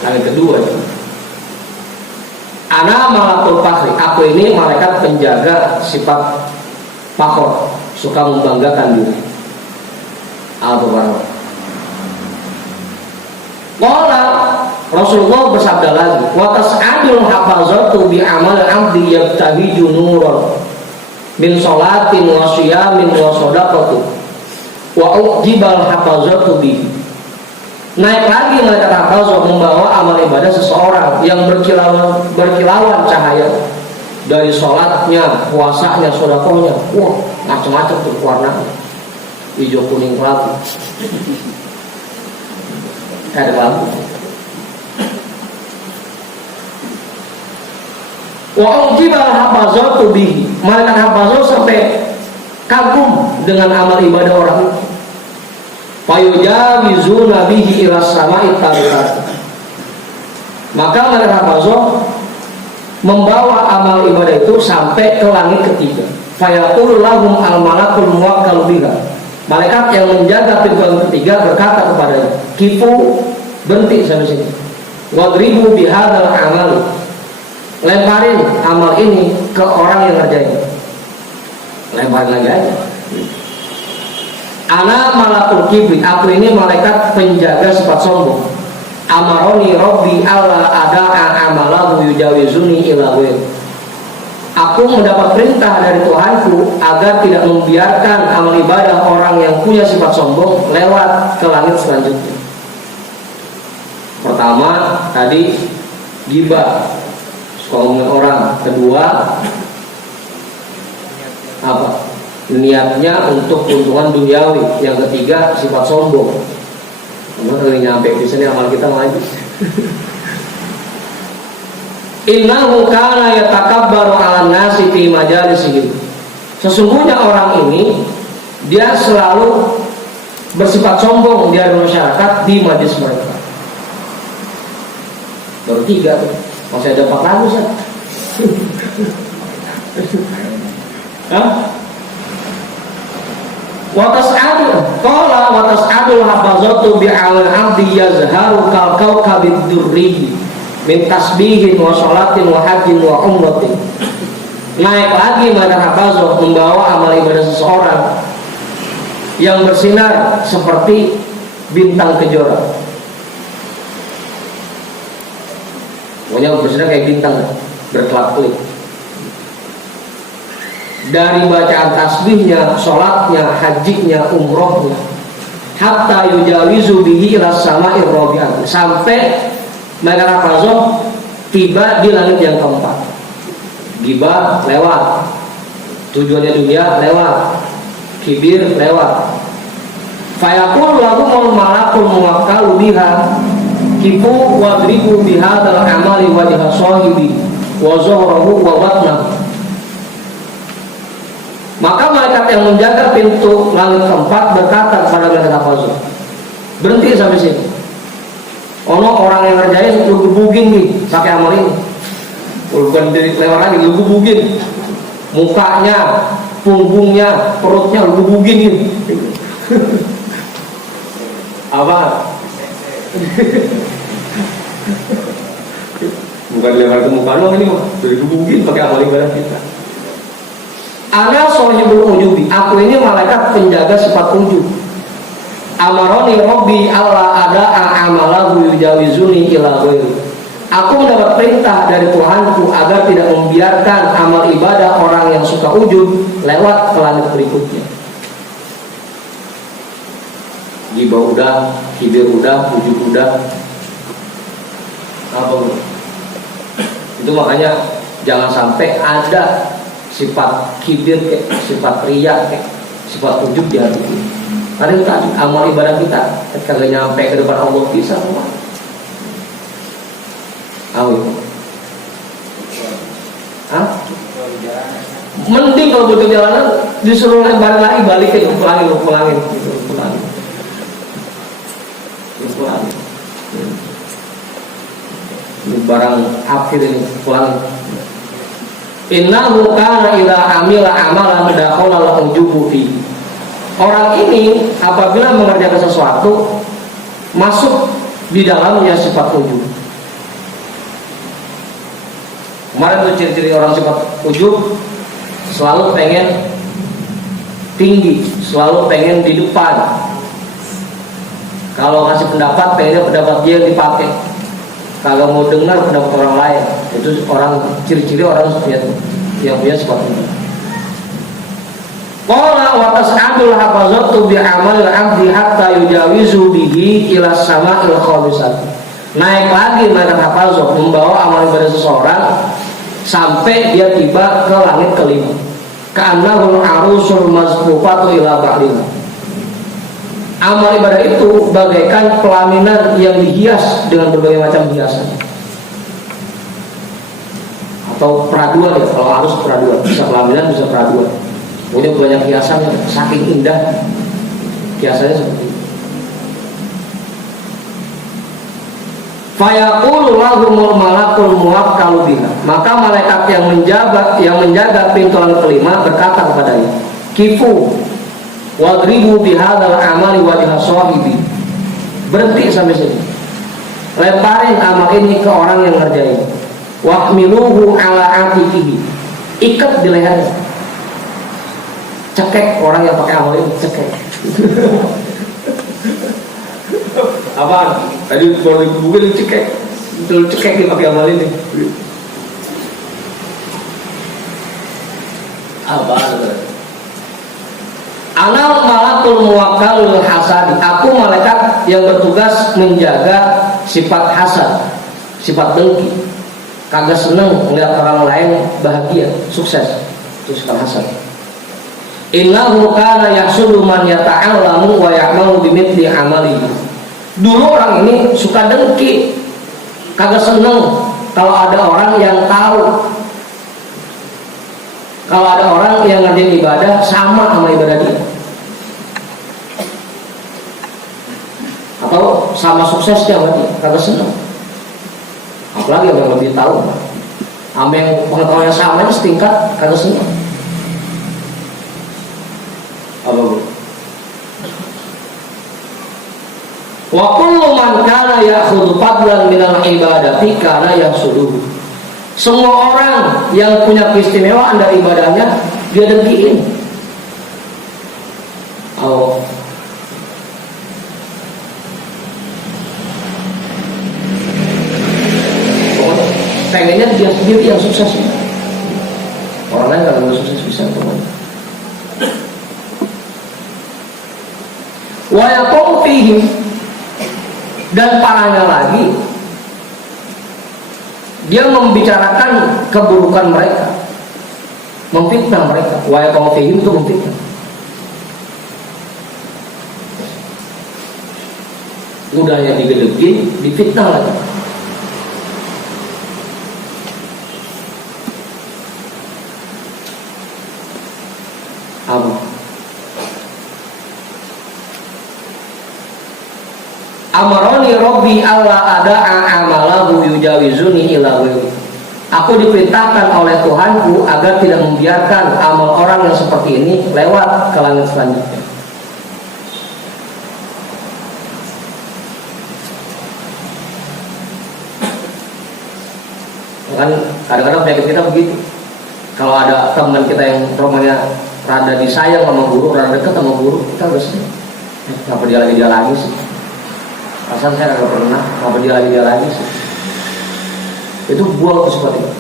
Yang kedua, ana malakul fakhri. Aku ini malaikat penjaga sifat fakhor, suka membanggakan diri. Al-Quran. Qala Rasulullah bersabda lagi, wa tas'adul hafazatu bi amal abdi yabtahiju nuran min sholatin wa siyamin wa shadaqatu wa ujibal hafazatu bihi. Naik lagi malaikat hafazah membawa amal ibadah seseorang yang berkilauan cahaya dari sholatnya, puasanya, sedekahnya. Wah, macam-macam tuh warnanya, hijau, kuning, kelabu, ada lampu. Wa ujibal hafazatu bihi. Malaikat hafazah sampai kagum dengan amal ibadah orang itu. Fayujawizuna bihi ila sama'i tabi'at. Maka malaikat hafazah membawa amal ibadah itu sampai ke langit ketiga. Fayaqulu lahum al-malakul muwakkal biha. Malaikat yang menjaga pintu langit ketiga berkata kepadanya, "Kifu, berhenti sampai sini. Wadribu bihadzal amal." Lemparin amal ini ke orang yang ngerjain. Lemparin lagi aja. Ana malakul kibri. Aku ini malaikat penjaga sifat sombong. Amaroni Rabbi alla ada'a amalahu yujawizuni ila ghairi. Aku mendapat perintah dari Tuhanku agar tidak membiarkan amal ibadah orang yang punya sifat sombong lewat ke langit selanjutnya. Pertama tadi ghibah, suka ngomongin orang. Kedua apa? Niatnya untuk keuntungan duniawi. Yang ketiga sifat sombong. Cuma kalau nyampe di sini amal kita lagi. Innahu kana yatakabbaru 'alan nasi fi majalisihim. Sesungguhnya orang ini dia selalu bersifat sombong di masyarakat di majelis mereka. Baru 3 tuh. Masih ada 4 lagi sih. Hah? Watas adul hafazatu bi'al abdi yazharu kal kaukabid durri min tasbihin wa sholatin wa hajjin wa umratin. Naik lagi mana hafazah membawa amal ibadah seseorang yang bersinar seperti bintang kejora. Pokoknya bersinar kayak bintang, berkelap-kelip. Dari bacaan tasbihnya, sholatnya, hajinya, umrohnya, hatta yujawizu bihi ila sama'ir rabi'ah, sampai mereka hafazah tiba di langit yang keempat. Gibah lewat, tujuannya dunia lewat, kibir lewat. Fayaqul lahumul malakul muwakkalu biha kifu wadribu bihadzal amali wajha sahibi wa zuhrahu wa batnahu. Maka malaikat yang menjaga pintu langit keempat berkata kepada malaikat hafazah, berhenti sampai sini. Ono orang yang ngerjain lu gebugin nih pakai amal ini. Bukan lewat lagi, lu gebugin mukanya, punggungnya, perutnya lu gebugin nih. Apa? Bukan lewat ke muka lo ini mah, lu gebugin pakai amal ibadah kita. Ana sohibul ujubi, aku ini malaikat penjaga sifat ujub. Amaroni Rabbi Allah ada amalahu yujawizuni ila ghairi. Aku mendapat perintah dari Tuhanku agar tidak membiarkan amal ibadah orang yang suka ujub lewat ke langit berikutnya. Gibah udah, kibir udah, ujub udah. Apa bro? Itu makanya jangan sampai ada sifat kibir, sifat riya, sifat ujub di hati kita. Karena itu tadi amal ibadah kita ketika gak nyampe ke depan Allah bisa semua. Awi. Hah? Mending kalau berjalanan disuruh balik lagi, balikin, pulangin. Ini barang akhir ini, pulangin. Innahu kana idza amila amalan dakhala lahu ujubu fi. Orang ini apabila mengerjakan sesuatu masuk di dalamnya sifat ujub. Kemarin tuh ciri-ciri orang sifat ujub, selalu pengen tinggi, selalu pengen di depan. Kalau kasih pendapat, pengennya pendapat dia yang dipakai. Kalau mau dengar pendapat orang lain, itu orang ciri-ciri orang yang punya sifat ujub. Qala wa tas'adul hafazatu bi amalil 'abdi hatta yujawizu bihi ila sama'il khamisah. Naik lagi mereka hafazah membawa amal ibadah seseorang sampai dia tiba ke langit kelima. Ka'annahul arusul mazfufatu ila ba'lina. Amal ibadah itu bagaikan pelaminan yang dihias dengan berbagai macam hiasan. Atau peraduan ya, kalau arus peraduan, bisa pelaminan, bisa peraduan. Punya banyak hiasannya, saking indah hiasannya seperti itu. Fayaqulu lahumul malakul muwakkalu biha. Maka malaikat yang menjaga pintu langit kelima berkata kepadanya, kifu wadribu bihadzal amali wajha sahibi. Berhenti sampai sini. Lemparin amal ini ke orang yang ngerjain. Wahmiluhu ala atiqihi. Ikat di lehernya. Cekek orang yang pakai amal ini, cekek. Apaan? Tadi baru Google cekek, betul cekek dia pakai amal ini. Apaan? Anal malakul muwakkalul hasadi. Aku malaikat yang bertugas menjaga sifat hasad, sifat dengki. Kagak seneng melihat orang lain bahagia, sukses. Itu sifat hasad. Innahu kana yahsudu man yata'allamu wa ya'malu bimithli amalihi. Dulu orang ini suka dengki, kagak seneng kalau ada orang yang tahu, kalau ada orang yang ngerjain ibadah sama ibadah dia, atau sama suksesnya berarti kagak seneng. Apalagi yang lebih tahu, sama yang pengetahuannya sama setingkat kagak seneng. Apa bu? Wa kullu man kana ya'khudhu fadlan minal ibadati kana yahsuduhu. Semua orang yang punya keistimewaan dari ibadahnya dia dengkiin. Oh. Pengennya dia sendiri yang sukses. Orang lain kalau sukses bisa teman. Wa yaqum fihi, dan parahnya lagi dia membicarakan keburukan mereka, memfitnah mereka. Wa yaqum fihi itu memfitnah. Udahnya digedegin, difitnah lagi. Amaroni Robbi Allah ada'a amalahu yujawizuni ila ghairi. Aku diperintahkan oleh Tuhanku agar tidak membiarkan amal orang yang seperti ini lewat ke langit selanjutnya. Kan kadang-kadang penyakit kita begitu. Kalau ada teman kita yang romanya rada disayang sama guru, rada dekat sama guru, kita harus kenapa dia lagi sih? Asal saya agak pernah, kenapa dia lagi sih? Itu buang seperti itu.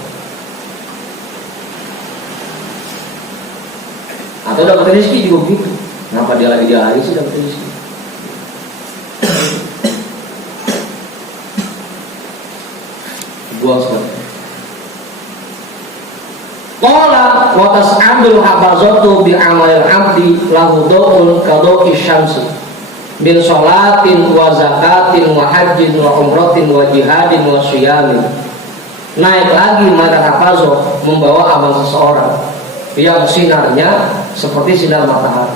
Atau dapat rezeki juga begitu. Kenapa dia lagi sih dapat rezeki? Buang seperti itu. Qala wa tas'adul habazatu bi amalil abdi lahu dawul kadau isyamsi min sholatin wa zakatin wa hajjin wa umratin wa jihadin wa syiyamin. Naik lagi mata hafazoh membawa amal seseorang yang sinarnya seperti sinar matahari,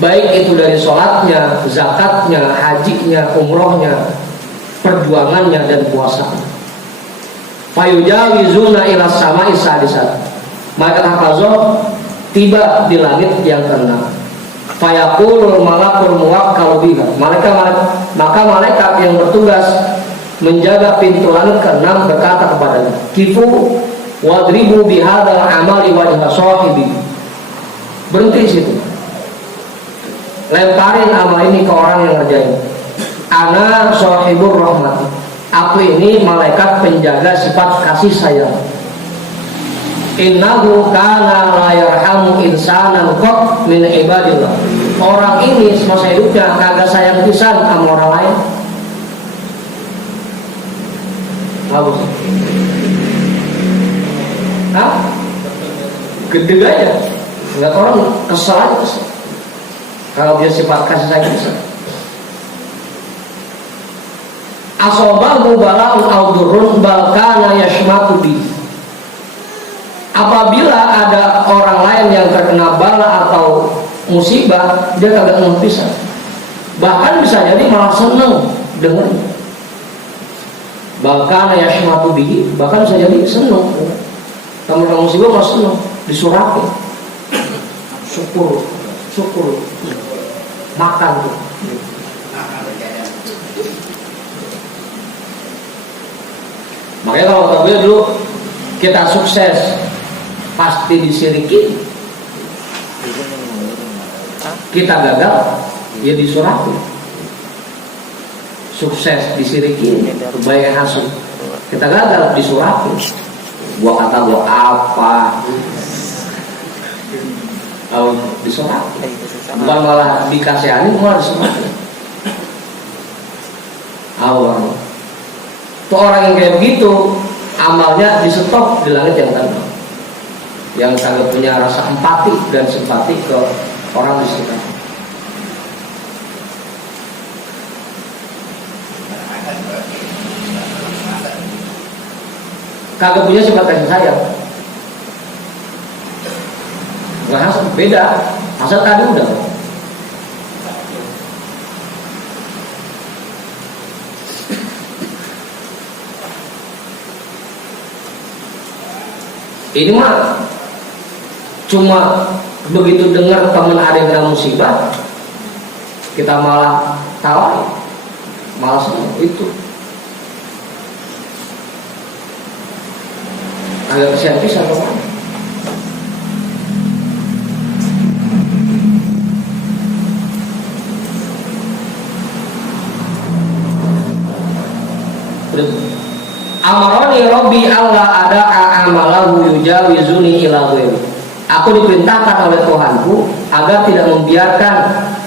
baik itu dari sholatnya, zakatnya, hajinya, umrohnya, perjuangannya dan puasanya. Fayujawizuna ila sama'i sadisat. Maka hafazoh tiba di langit yang keenam. Fayaqulul malakul muwakkal biha. Maka malaikat yang bertugas menjaga pintu langit keenam berkata kepadanya, kifu wadribu bihadzal amali wajha sahibi. Berhenti situ. Lemparin amal ini ke orang yang ngerjain. Ana sahibur rahmat. Aku ini malaikat penjaga sifat kasih sayang. Innahu kana la yarhamu insanan qat min ibadillah. Orang ini semasa hidupnya kagak sayang pisan sama orang lain. Bagus. Hah? Gede aja. Enggak, orang kesel aja kesel. Kalau dia sifat kasih sayang kesel. Asobahu bala'un audurun balkana yashmatu bi. Apabila ada orang lain yang terkena bala atau musibah, dia kagak ngepisah. Bahkan bisa jadi malah seneng dengannya. Balkana yashmatu bi, bahkan bisa jadi seneng. Kamu musibah malah seneng, disurapi. Syukur makan tuh. Makanya kalau tahu dulu kita sukses pasti disirikin, kita gagal ya disurati. Sukses disirikin, kebaikan hasil. Kita gagal disurati. Gua kata gua apa? Kalau disurati, bukan malah dikasihani, malah disurati. Awal. Tuh orang yang kayak begitu amalnya disetop di langit yang keenam, yang sangat punya rasa empati dan simpati ke orang di sekitar. kagak punya sifat kasih sayang. Nggak hasad, beda. Hasad tadi udah. Ini mah cuma begitu dengar teman ada yang kena musibah, kita malah tawarin, malah senang. Itu agak kesian pisan teman. Amaroni Robbi Allah ada amalahu yujawizuni ila ghairi. Aku diperintahkan oleh Tuhanku agar tidak membiarkan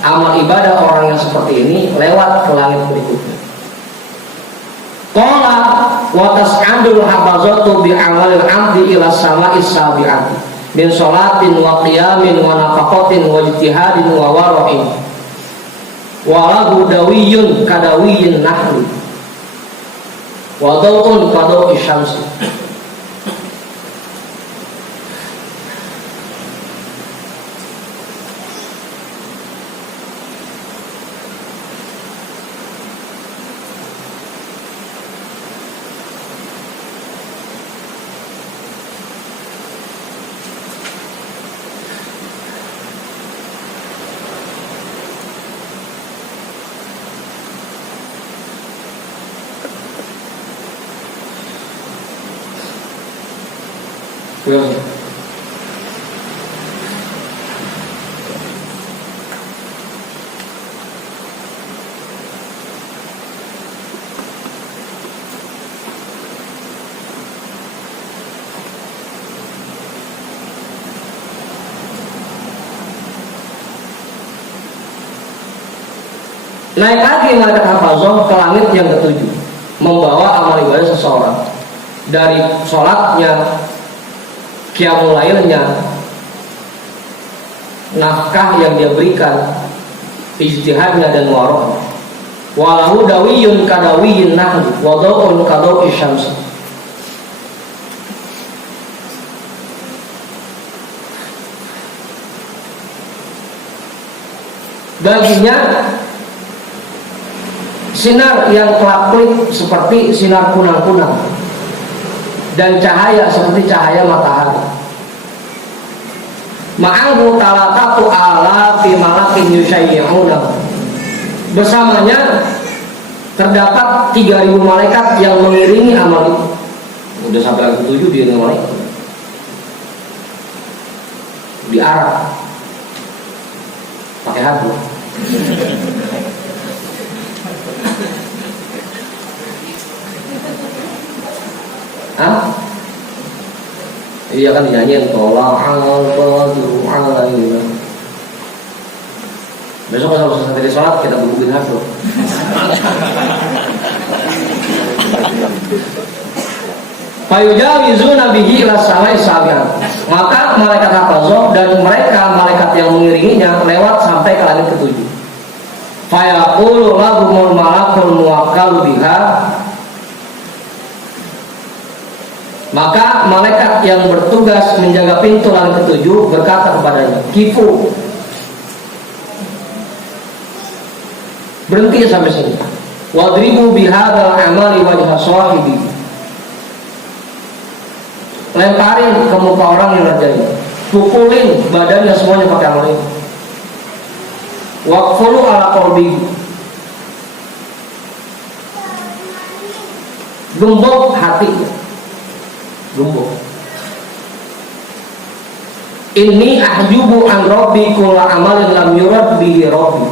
amal ibadah orang yang seperti ini lewat ke langit berikutnya. Qala wa tas'adul habazatu bi amalil 'abdi ila sama'is sabi'ati min sholatin wa qiyamin wa nafaqatin wa ijtihadin wa wara'in wa lahu dawiyyun kadawiyyin nahli wa daw'un kadaw'i syamsi. Naik lagi malaikat hafazah ke langit yang ketujuh, membawa amal ibadah seseorang dari sholatnya, qiyamul lailnya, nafkah yang dia berikan, ijtihadnya dan warok. Walahu dawiyyun kadawiyyin nahl, wadau'un kadau'i syams. Baginya sinar yang kelap-kelip seperti sinar kunang-kunang dan cahaya seperti cahaya matahari. Ma'ahu talatatu ala fi malakin yusyayyi'una. Bersamanya terdapat 3.000 malaikat yang mengiringi amal itu. Udah sampai yang ke-7 dia malaikat di arah pakai hati. Hah? Iya kan dinyanyiin tola'al badru alaina. Besok kalau selesai dari sholat kita bukuin hasil. Fayujawizuna bihi ila samai sabi'ah. Maka malaikat hafazah dan mereka malaikat yang mengiringinya lewat sampai ke langit ketujuh. Fayaqulu lahumul malakul muwakkal biha. Maka malaikat yang bertugas menjaga pintu langit ketujuh berkata kepadanya, kifu, berhenti sampai sini. Wadribu bihadzal amali wajha sahibi. Lemparin ke muka orang yang ngerjain, pukulin badannya semuanya pakai amal ini. Waqfulu ala qalbi. Gembok hatinya. Gembok. Ini ahjubu an rabbi kulla amalin lam yurad bihi rabbi.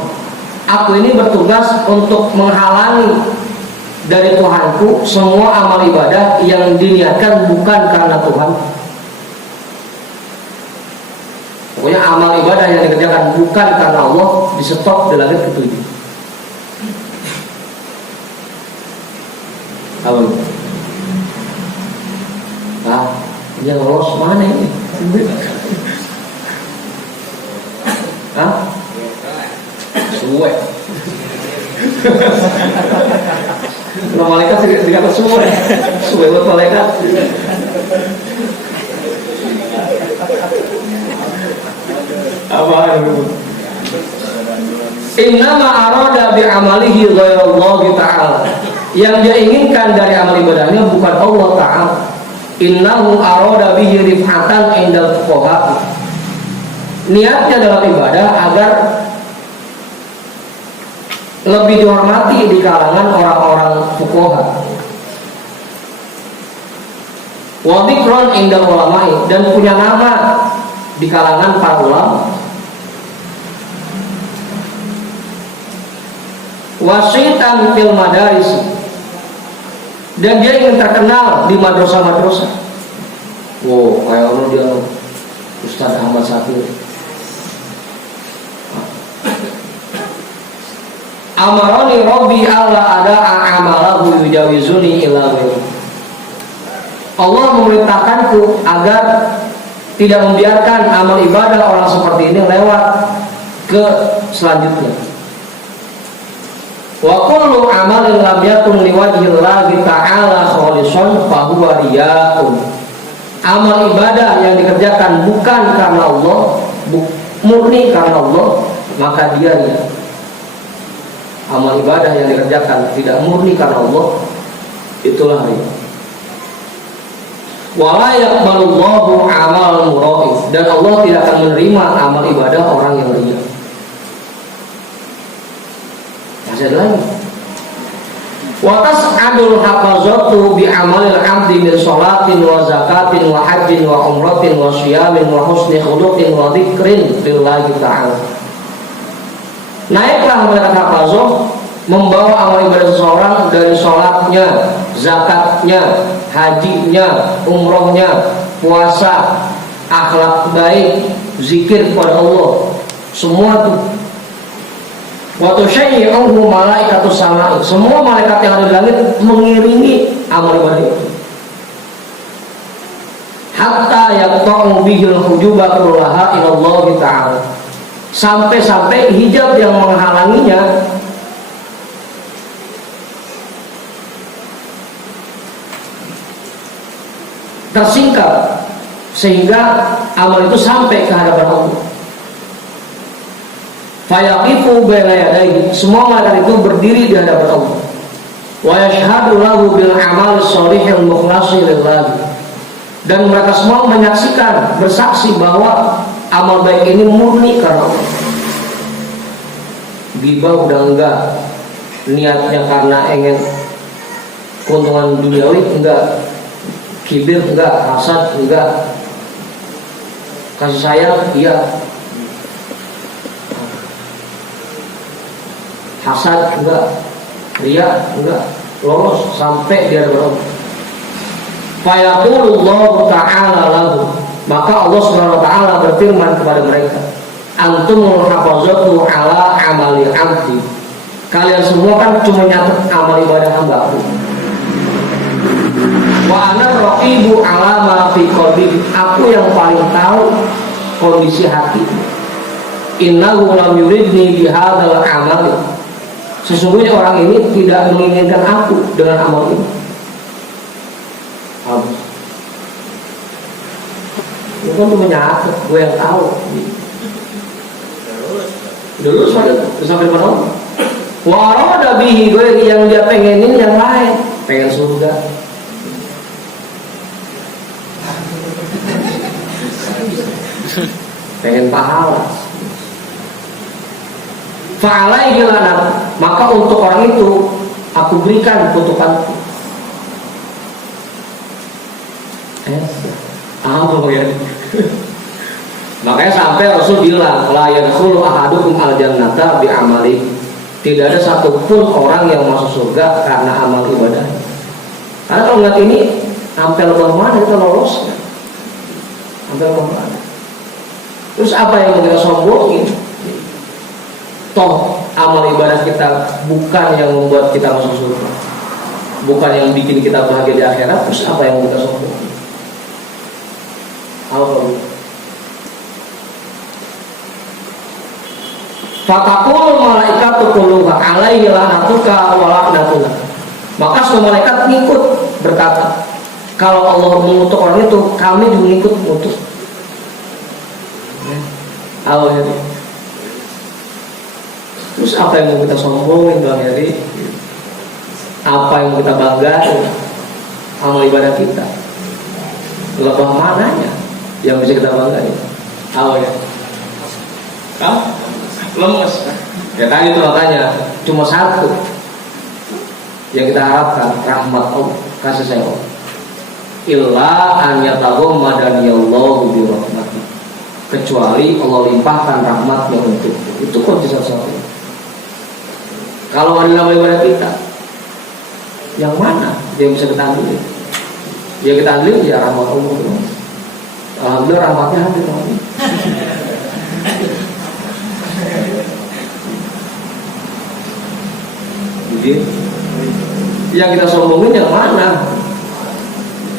Aku ini bertugas untuk menghalangi dari Tuhanku semua amal ibadah yang diniatkan bukan karena Tuhan. Pokoknya amal ibadah yang dikerjakan bukan karena Allah di stop di langit ketujuh. Apa? Yang lolos mana ini? Hah? Suwe. Kalau malaikat dikata suwe. Suwe buat malaikat. apa? Innama arada bi amalihi ghairallahi ta'ala. Yang dia inginkan dari amal ibadahnya bukan Allah Ta'ala. Innahu arada bihi rif'atan indal fuqaha. Niatnya dalam ibadah agar lebih dihormati di kalangan orang-orang fuqaha. Wa dzikran indal ulama'i, dan punya nama di kalangan para ulama. Wasitan fil madaris, dan dia ingin terkenal di madrasah-madrasah. Wow, kayak orang dia Ustaz Ahmad Syakir. Amaroni Rabbi alla ada amalahu yujawizuni ila ghairi. Allah memerintahkanku agar tidak membiarkan amal ibadah orang seperti ini lewat ke selanjutnya. Wa kullu amalin lam yakun liwajhillahi ta'ala khalisan fa huwa riya'un. Amal ibadah yang dikerjakan bukan karena Allah, murni karena Allah, maka dia riya. Amal ibadah yang dikerjakan tidak murni karena Allah, itulah riya. Wa la yaqbalullahu amal mura'i, dan Allah tidak akan menerima amal ibadah orang yang riya. Masih lagi. Wa tas'adul hafazatu bi amalil 'abdi min sholatin wa zakatin wa hajjin wa umratin wa syiyamin wa husni khuluqin wa dzikrin lillahi ta'ala. Naiklah malaikat hafazah membawa amal ibadah seseorang dari sholatnya, zakatnya, hajinya, umrohnya, puasa, akhlak baik, zikir kepada Allah, semua itu. Waktu syai'uhu malaikatus sama, semua malaikat yang ada di langit mengiringi amal ibadah itu. Hatta yaqta'u bihil hujuba kullaha ilallah ta'ala. Sampai-sampai hijab yang menghalanginya tersingkap, sehingga amal itu sampai ke hadapan Allah. Fayaqifu baina yadayhi, semua malaikat itu berdiri di hadapan Allah. Wa yashhadu lahu bil amal shalihil mukhlasi lillah, dan mereka semua menyaksikan, bersaksi bahwa amal baik ini murni karena Allah. Ghibah udah enggak, niatnya karena ingin keuntungan duniawi enggak, kibir enggak, hasad enggak, kasih sayang iya, hasad enggak, riya enggak, lolos sampai di hadapan Allah. Fayaqulullahu ta'ala lahu, maka Allah Subhanahu wa taala berfirman kepada mereka, antumul hafazatu ala amali abdi, kalian semua kan cuma nyatet amal ibadah hambaku. Wa ana raqibu ala ma fi qalbi, aku yang paling tahu kondisi hati. Innahu lam yuridni bihadzal amali, sesungguhnya orang ini tidak menginginkan aku dengan amal ini. Itu kan menyatet, gue yang tahu. Dulu sampai mana? Wa arada bihi, gue yang dia pengenin yang lain, pengen surga, pengen pahala. Fa'alaihi lanat, maka untuk orang itu aku berikan kutukanku. Ya. Makanya sampai Rasul bilang, la yadkhulu ahadukum al-jannata bi amali, tidak ada satupun orang yang masuk surga karena amal ibadah. Karena kalau ngeliat ini, sampai lebah mana kita lolos? Sampai lebah mana? Terus apa yang kita sombongin? Toh amal ibadah kita bukan yang membuat kita masuk surga, bukan yang bikin kita bahagia di akhirat. Terus apa yang kita sombongin? Allah. Fatakul malaikat kulluha alaihi lanatuka wa laknatullah, maka semua malaikat ngikut berkata, kalau Allah mengutuk orang itu, kami juga ngikut mengutuk. Awal Heri. Terus apa yang mau kita sombongin Bang Heri? Apa yang mau kita banggain? Amal ibadah kita. Lebah mananya yang bisa kita banggain? Awal ya. Lemes. Ya kan itu makanya cuma satu yang kita harapkan, rahmat Allah, kasih sayang Allah. Illa an yataghammadaniyallahu bi rahmatih. Kecuali Allah limpahkan rahmatnya untuk itu kunci satu-satunya. Kalau ada nama ibadah kita, yang mana yang bisa kita ambil? Ya kita ambil ya rahmat Allah. Alhamdulillah rahmatnya hadir teman-teman. Jadi yang kita sombongin yang mana?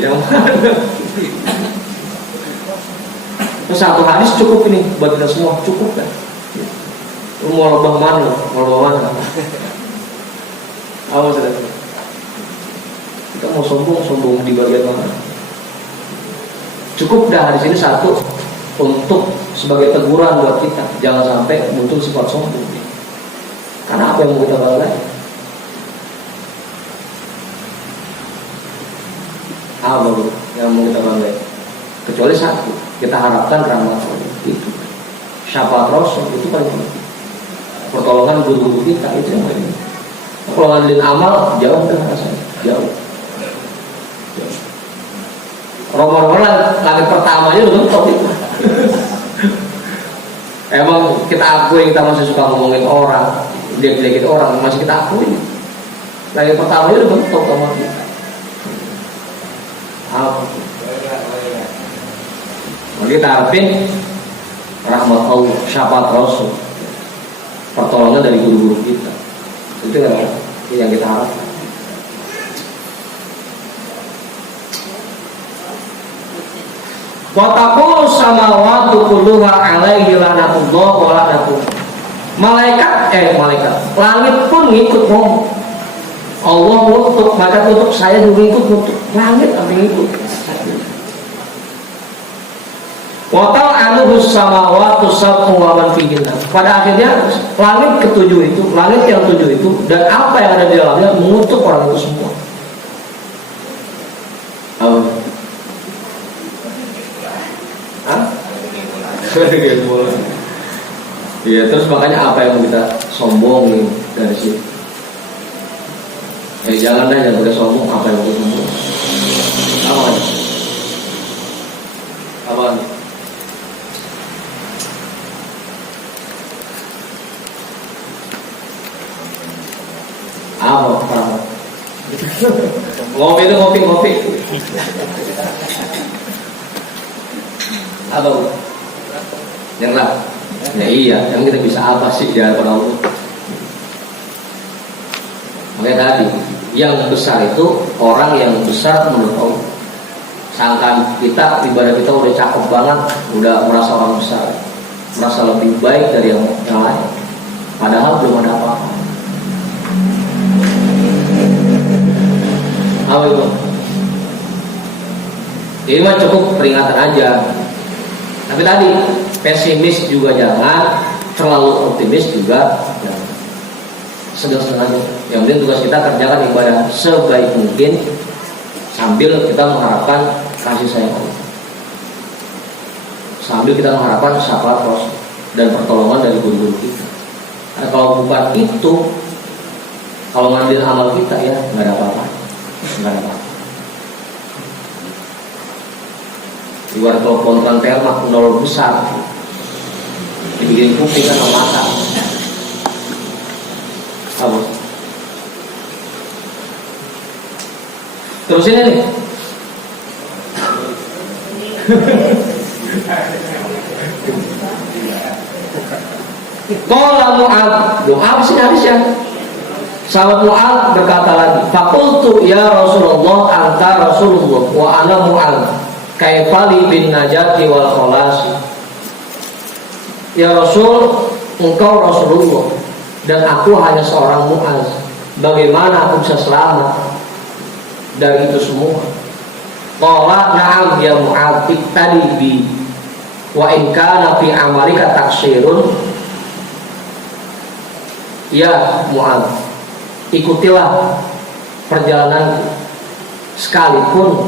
Yang mana? Satu hadis cukup ini buat kita semua, cukup kan? Lu mau lobang mana? Mau lobang mana? Apa sudah? Kita mau sombong di bagian mana? Cukup dah hadis ini satu untuk sebagai teguran buat kita, jangan sampai muncul sifat sombong. Karena apa yang mau kita banggain? Apa yang mau kita banggain? Kecuali satu, kita harapkan rahmat Allah itu. Syafaat Rasul itu paling penting. Pertolongan guru-guru kita itu yang paling penting. Kalau ngandelin amal jauh dah rasanya, jauh. Roman langit pertamanya udah mentok itu. Emang kita akui kita masih suka ngomongin orang, jelek-jelekin orang, masih kita akui. Langit pertamanya udah mentok sama kita. Kita harapin rahmat Allah, syafaat Rasul, pertolongan dari guru-guru kita. Itu yang kita harapkan. Wa taqulu samawati kulluha alaihi lanatullah wa lanatullah. Malaikat, langit pun ngikut ngomong. Allah nutup, malaikat nutup, saya juga ikut nutup. Langit apa ngikut? Wa ta'aluhu samawati sab'u wa man fihinna. Pada akhirnya langit ketujuh itu, langit yang tujuh itu dan apa yang ada di dalamnya mengutuk orang itu semua. Iya, terus makanya apa yang kita sombongin dari situ? Jangan boleh sombong, apa yang kita sombong? Apa? Ngopi itu ngopi. Apa? Nyerah. Ya iya, yang kita bisa apa sih di hadapan Allah? Makanya tadi, yang besar itu orang yang besar menurut Allah. Sangkaan kita, ibadah kita udah cakep banget, udah merasa orang besar, merasa lebih baik dari yang lain. Padahal belum ada apa-apa. Apa itu? Ini mah cukup peringatan aja. Tapi tadi pesimis juga jangan, terlalu optimis juga jangan. Sedang-sedang aja. Yang penting tugas kita kerjakan ibadah sebaik mungkin sambil kita mengharapkan kasih sayang Allah. Sambil kita mengharapkan syafaat Rasul dan pertolongan dari guru-guru kita. Nah, kalau bukan itu, kalau ngambil amal kita ya nggak ada apa-apa. Luar telepon termak nol besar dibikin kuping kan mata. Apa? Terus ini nih. Qala Mu'adz, doa habis ya. Sahabat Mu'adz berkata lagi, "Faqultu ya Rasulullah anta Rasulullah wa ana Mu'adz, kaifali bin najati wal khalasi." Ya Rasul, engkau Rasulullah dan aku hanya seorang Mu'adz. Bagaimana aku bisa selamat dari itu semua? Qala na'am ya Mu'adz, iktadi bi. Wa in kana fi amalika taksirun, ya Mu'adz, ikutilah perjalanan sekalipun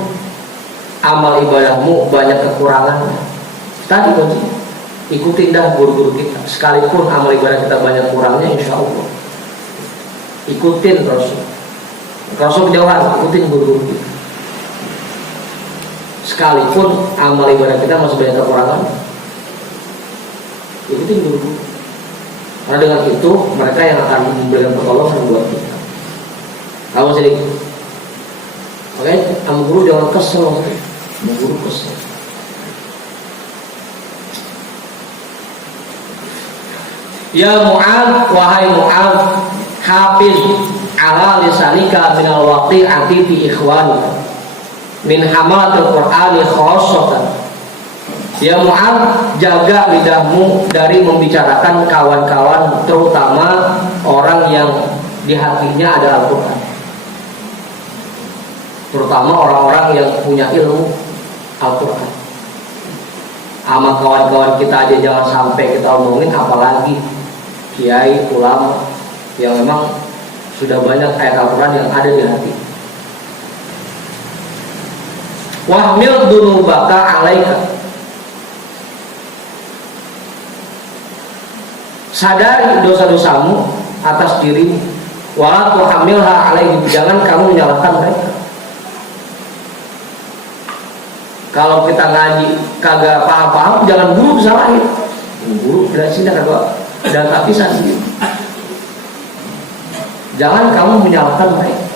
amal ibadahmu banyak kekurangannya. Tadi kunci, ikutin dah guru-guru kita, sekalipun amal ibadah kita banyak kurangnya, insya Allah ikutin Rasul kejauhan, ikutin guru-guru kita. Sekalipun amal ibadah kita masih banyak kekurangan, ikutin guru-guru. Karena dengan itu mereka yang akan memberikan pertolongan buat kita. Kamu sedikit, oke? Kamu guru jangan kesel, kamu guru kesel. Ya Mu'adz, wahai Mu'adz, hafiz ala lisanika minal waqi'ati fi ikhwanika min hamalatil Qur'ani khassatan. Ya Mu'adz, jaga lidahmu dari membicarakan kawan-kawan, terutama orang yang di hatinya ada Al-Quran, terutama orang-orang yang punya ilmu Al-Quran. Sama kawan-kawan kita aja jangan sampai kita omongin, apalagi kiai, ulama yang memang sudah banyak ayat Al-Quran yang ada di hati. Wahmil dunubaka alaika, sadari dosa-dosamu atas dirimu. Wa tuhamilha alaihi, jangan kamu menyalahkan mereka. Kalau kita ngaji kagak paham-paham, jangan guru disalahin. Guru dari sini kagak dan tak bisa sih. Jangan kamu menyalahkan mereka.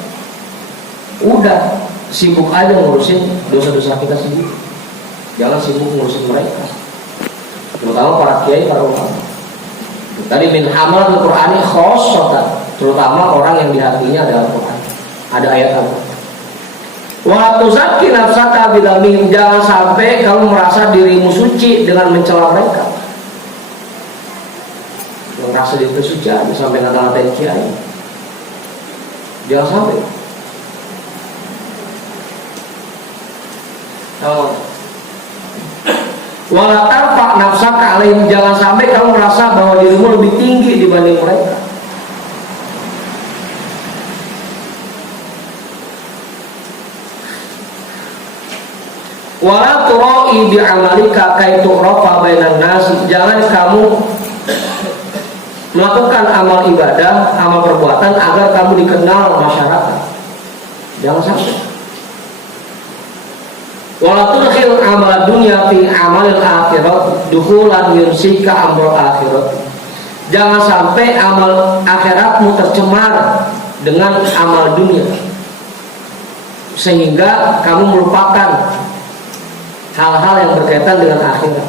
Udah sibuk aja ngurusin dosa-dosa kita sendiri. Jangan sibuk ngurusin mereka, terutama para kiai, para ulama. Tadi min hamal Al-Qur'ani khassatan, terutama orang yang di hatinya ada Al-Quran, ada ayat Al-Quran. Wa tuzakki nafsaka bidzamihim, jangan sampai kamu merasa dirimu suci dengan mencela mereka. Merasa diri suci aja sampai ngata-ngatain kiai. Jangan sampai. Wala tarfa nafsaka alaihim, jangan sampai kamu merasa bahwa dirimu lebih tinggi dibanding mereka. Wala turai bi'amalika kaitu'rafa bainan nas, jangan kamu melakukan amal ibadah, amal perbuatan agar kamu dikenal masyarakat. Jangan sampai. Wala tudkhil amal dunya fi amalil akhirat dukhulan yunsika amrul akhirat, jangan sampai amal akhiratmu tercemar dengan amal dunia sehingga kamu melupakan hal-hal yang berkaitan dengan akhirat.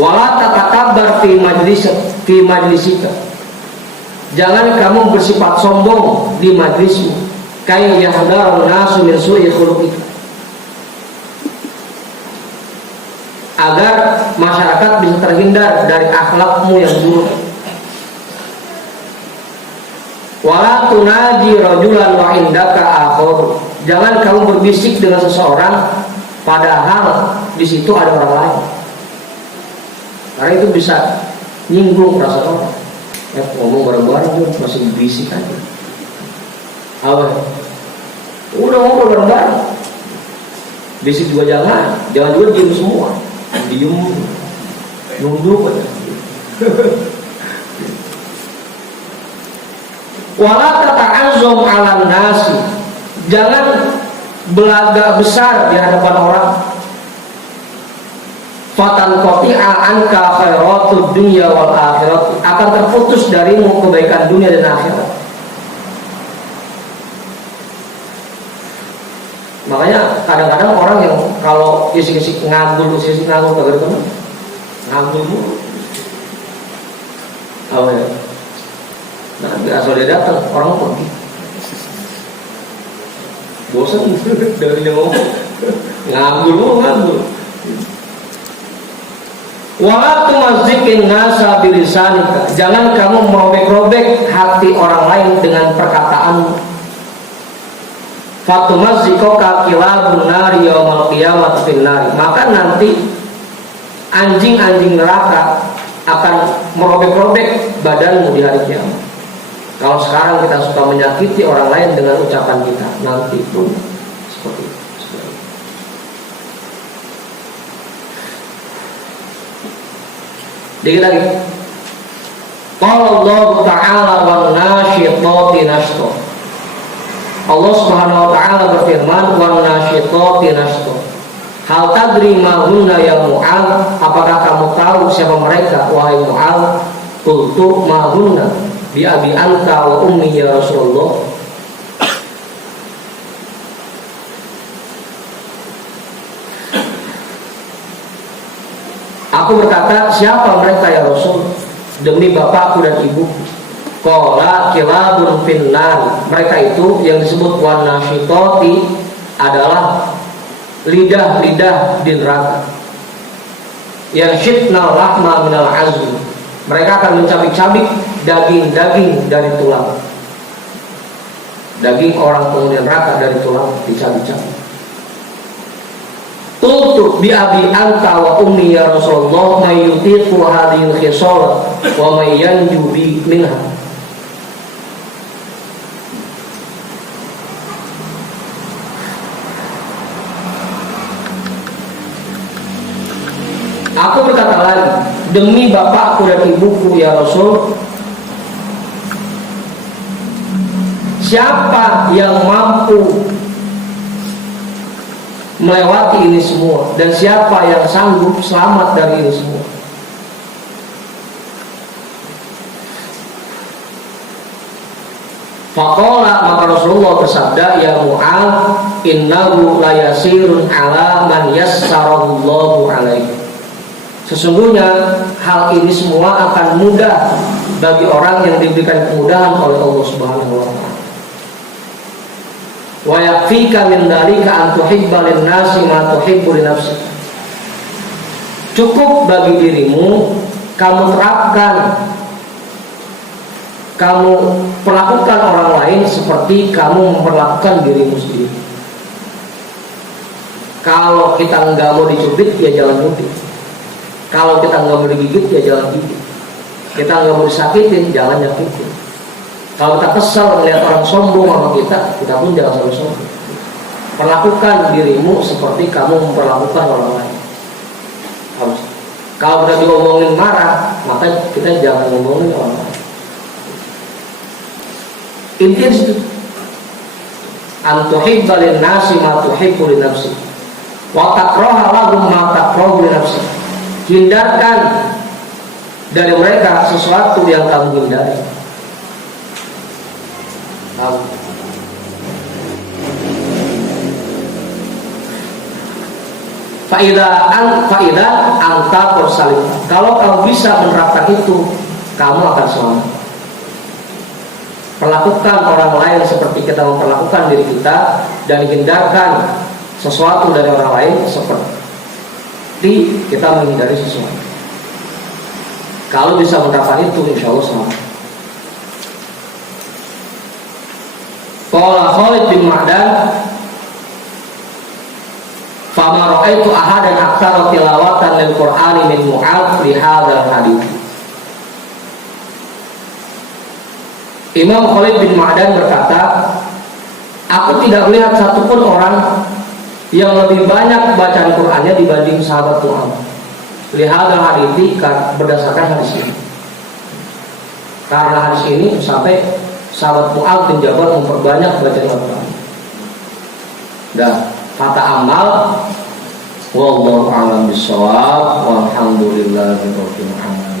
Wala tatakabbar fi majlisika, jangan kamu bersifat sombong di majlismu. Kay yahdarun nasu min su'i khuluqika, agar masyarakat bisa terhindar dari akhlakmu yang buruk. Wala tunaji rajulan wa indaka akhar, jangan kamu berbisik dengan seseorang padahal di situ ada orang lain, karena itu bisa nyinggung perasaan orang. Ngomong bareng-bareng juga masih berisik aja. Apa? Udah ngobrol bareng-bareng, bisik juga jangan juga diem semua, diem nunduk aja. Wala tata'azzum 'alan nasi, jangan belaga besar di hadapan orang. Fatan qati'a anka khairatud dunya wal akhirat, akan terputus darimu kebaikan dunia dan akhirat. Makanya kadang-kadang orang yang kalau isik-isik nganggur kagak teman, nganggur mulu. Oh ya. Nah, asal dia datang, orang pergi. Bosan dari dia ngomong. Nganggur. Wala tumazikin nasa bilisanika, jangan kamu merobek-robek hati orang lain dengan perkataanmu. Fatumazzikoka kilabun nari yaumal qiyamati fin nari. Maka nanti anjing-anjing neraka akan merobek-robek badanmu di hari kiamat. Kalau sekarang kita suka menyakiti orang lain dengan ucapan kita, nanti pun seperti itu. Dikit lagi. Qala Allah Ta'ala wan nasyitati nashta. Allah Subhanahu wa taala berfirman, wan nasyitati nashta. Hal tadri ma hunna ya Mu'adz? Apakah kamu tahu siapa mereka wahai Mu'adz? Qultu ma hunna bi abi anta wa ummi ya Rasulullah. Aku berkata, siapa mereka ya Rasul? Demi bapakku dan ibuku. Qala kilabun finnar. Mereka itu yang disebut wan nasyitati adalah lidah-lidah di neraka. Yang syitnal rahma minal azmi. Mereka akan mencabik-cabik daging-daging dari tulang. Daging orang penghuni neraka dari tulang dicabik-cabik. Qultu bi abi anta wa ummi ya Rasulullah may yutiqu hadhil khisal wa may yanju bi minha. Aku berkata lagi, demi bapakku dan ibuku ya Rasul, siapa yang mampu melewati ini semua, dan siapa yang sanggup selamat dari ini semua? Faqala, maka Rasulullah bersabda, ya Mu'adz, innahu layasirun ala man yassarallahu alaihi. Sesungguhnya hal ini semua akan mudah bagi orang yang diberikan kemudahan oleh Allah Subhanahu wa taala. Wa yakfika min dzalika an tuhibba lin-nasi ma tuhibbu li nafsik. Cukup bagi dirimu kamu terapkan, kamu perlakukan orang lain seperti kamu memperlakukan dirimu sendiri. Kalau kita nggak mau dicubit, ya jangan cubit. Kalau kita nggak mau digigit, ya jangan gigit. Kita nggak mau disakitin, jangan nyakitin. Kalau kita kesal melihat orang sombong sama kita pun jangan selalu sombong. Perlakukan dirimu seperti kamu memperlakukan orang lain. Harus. Kalau kita diomongin marah, maka kita jangan ngomongin orang lain. Intinya itu. Antuhibba lin-nasi ma tuhibbu li nafsik. Wa takraha lahum ma takrahu li nafsik. Hindarkan dari mereka sesuatu yang kamu hindari. Faidah anta tersalim. Kalau kamu bisa menerapkan itu, kamu akan selamat. Perlakukan orang lain seperti kita memperlakukan diri kita, dan hindarkan sesuatu dari orang lain seperti kita menghindari sesuatu. Kalau bisa menerapkan itu, insya Allah selamat. Qala Khalid bin Ma'dan, fama ra'aitu ahadan aktsara tilawatan lil Qur'ani min Mu'adz li hadzal hadits. Imam Khalid bin Ma'dan berkata, aku tidak melihat satupun orang yang lebih banyak bacaan Qur'annya dibanding sahabat Mu'adz. Li hadzal hadits, berdasarkan hadis ini. Karena hadis ini sampai sahabat Mu'adz bin Jabal memperbanyak bacaan Al-Quran. Dan kata amal, wallahu a'lam bishawab, walhamdulillahirabbil alamin.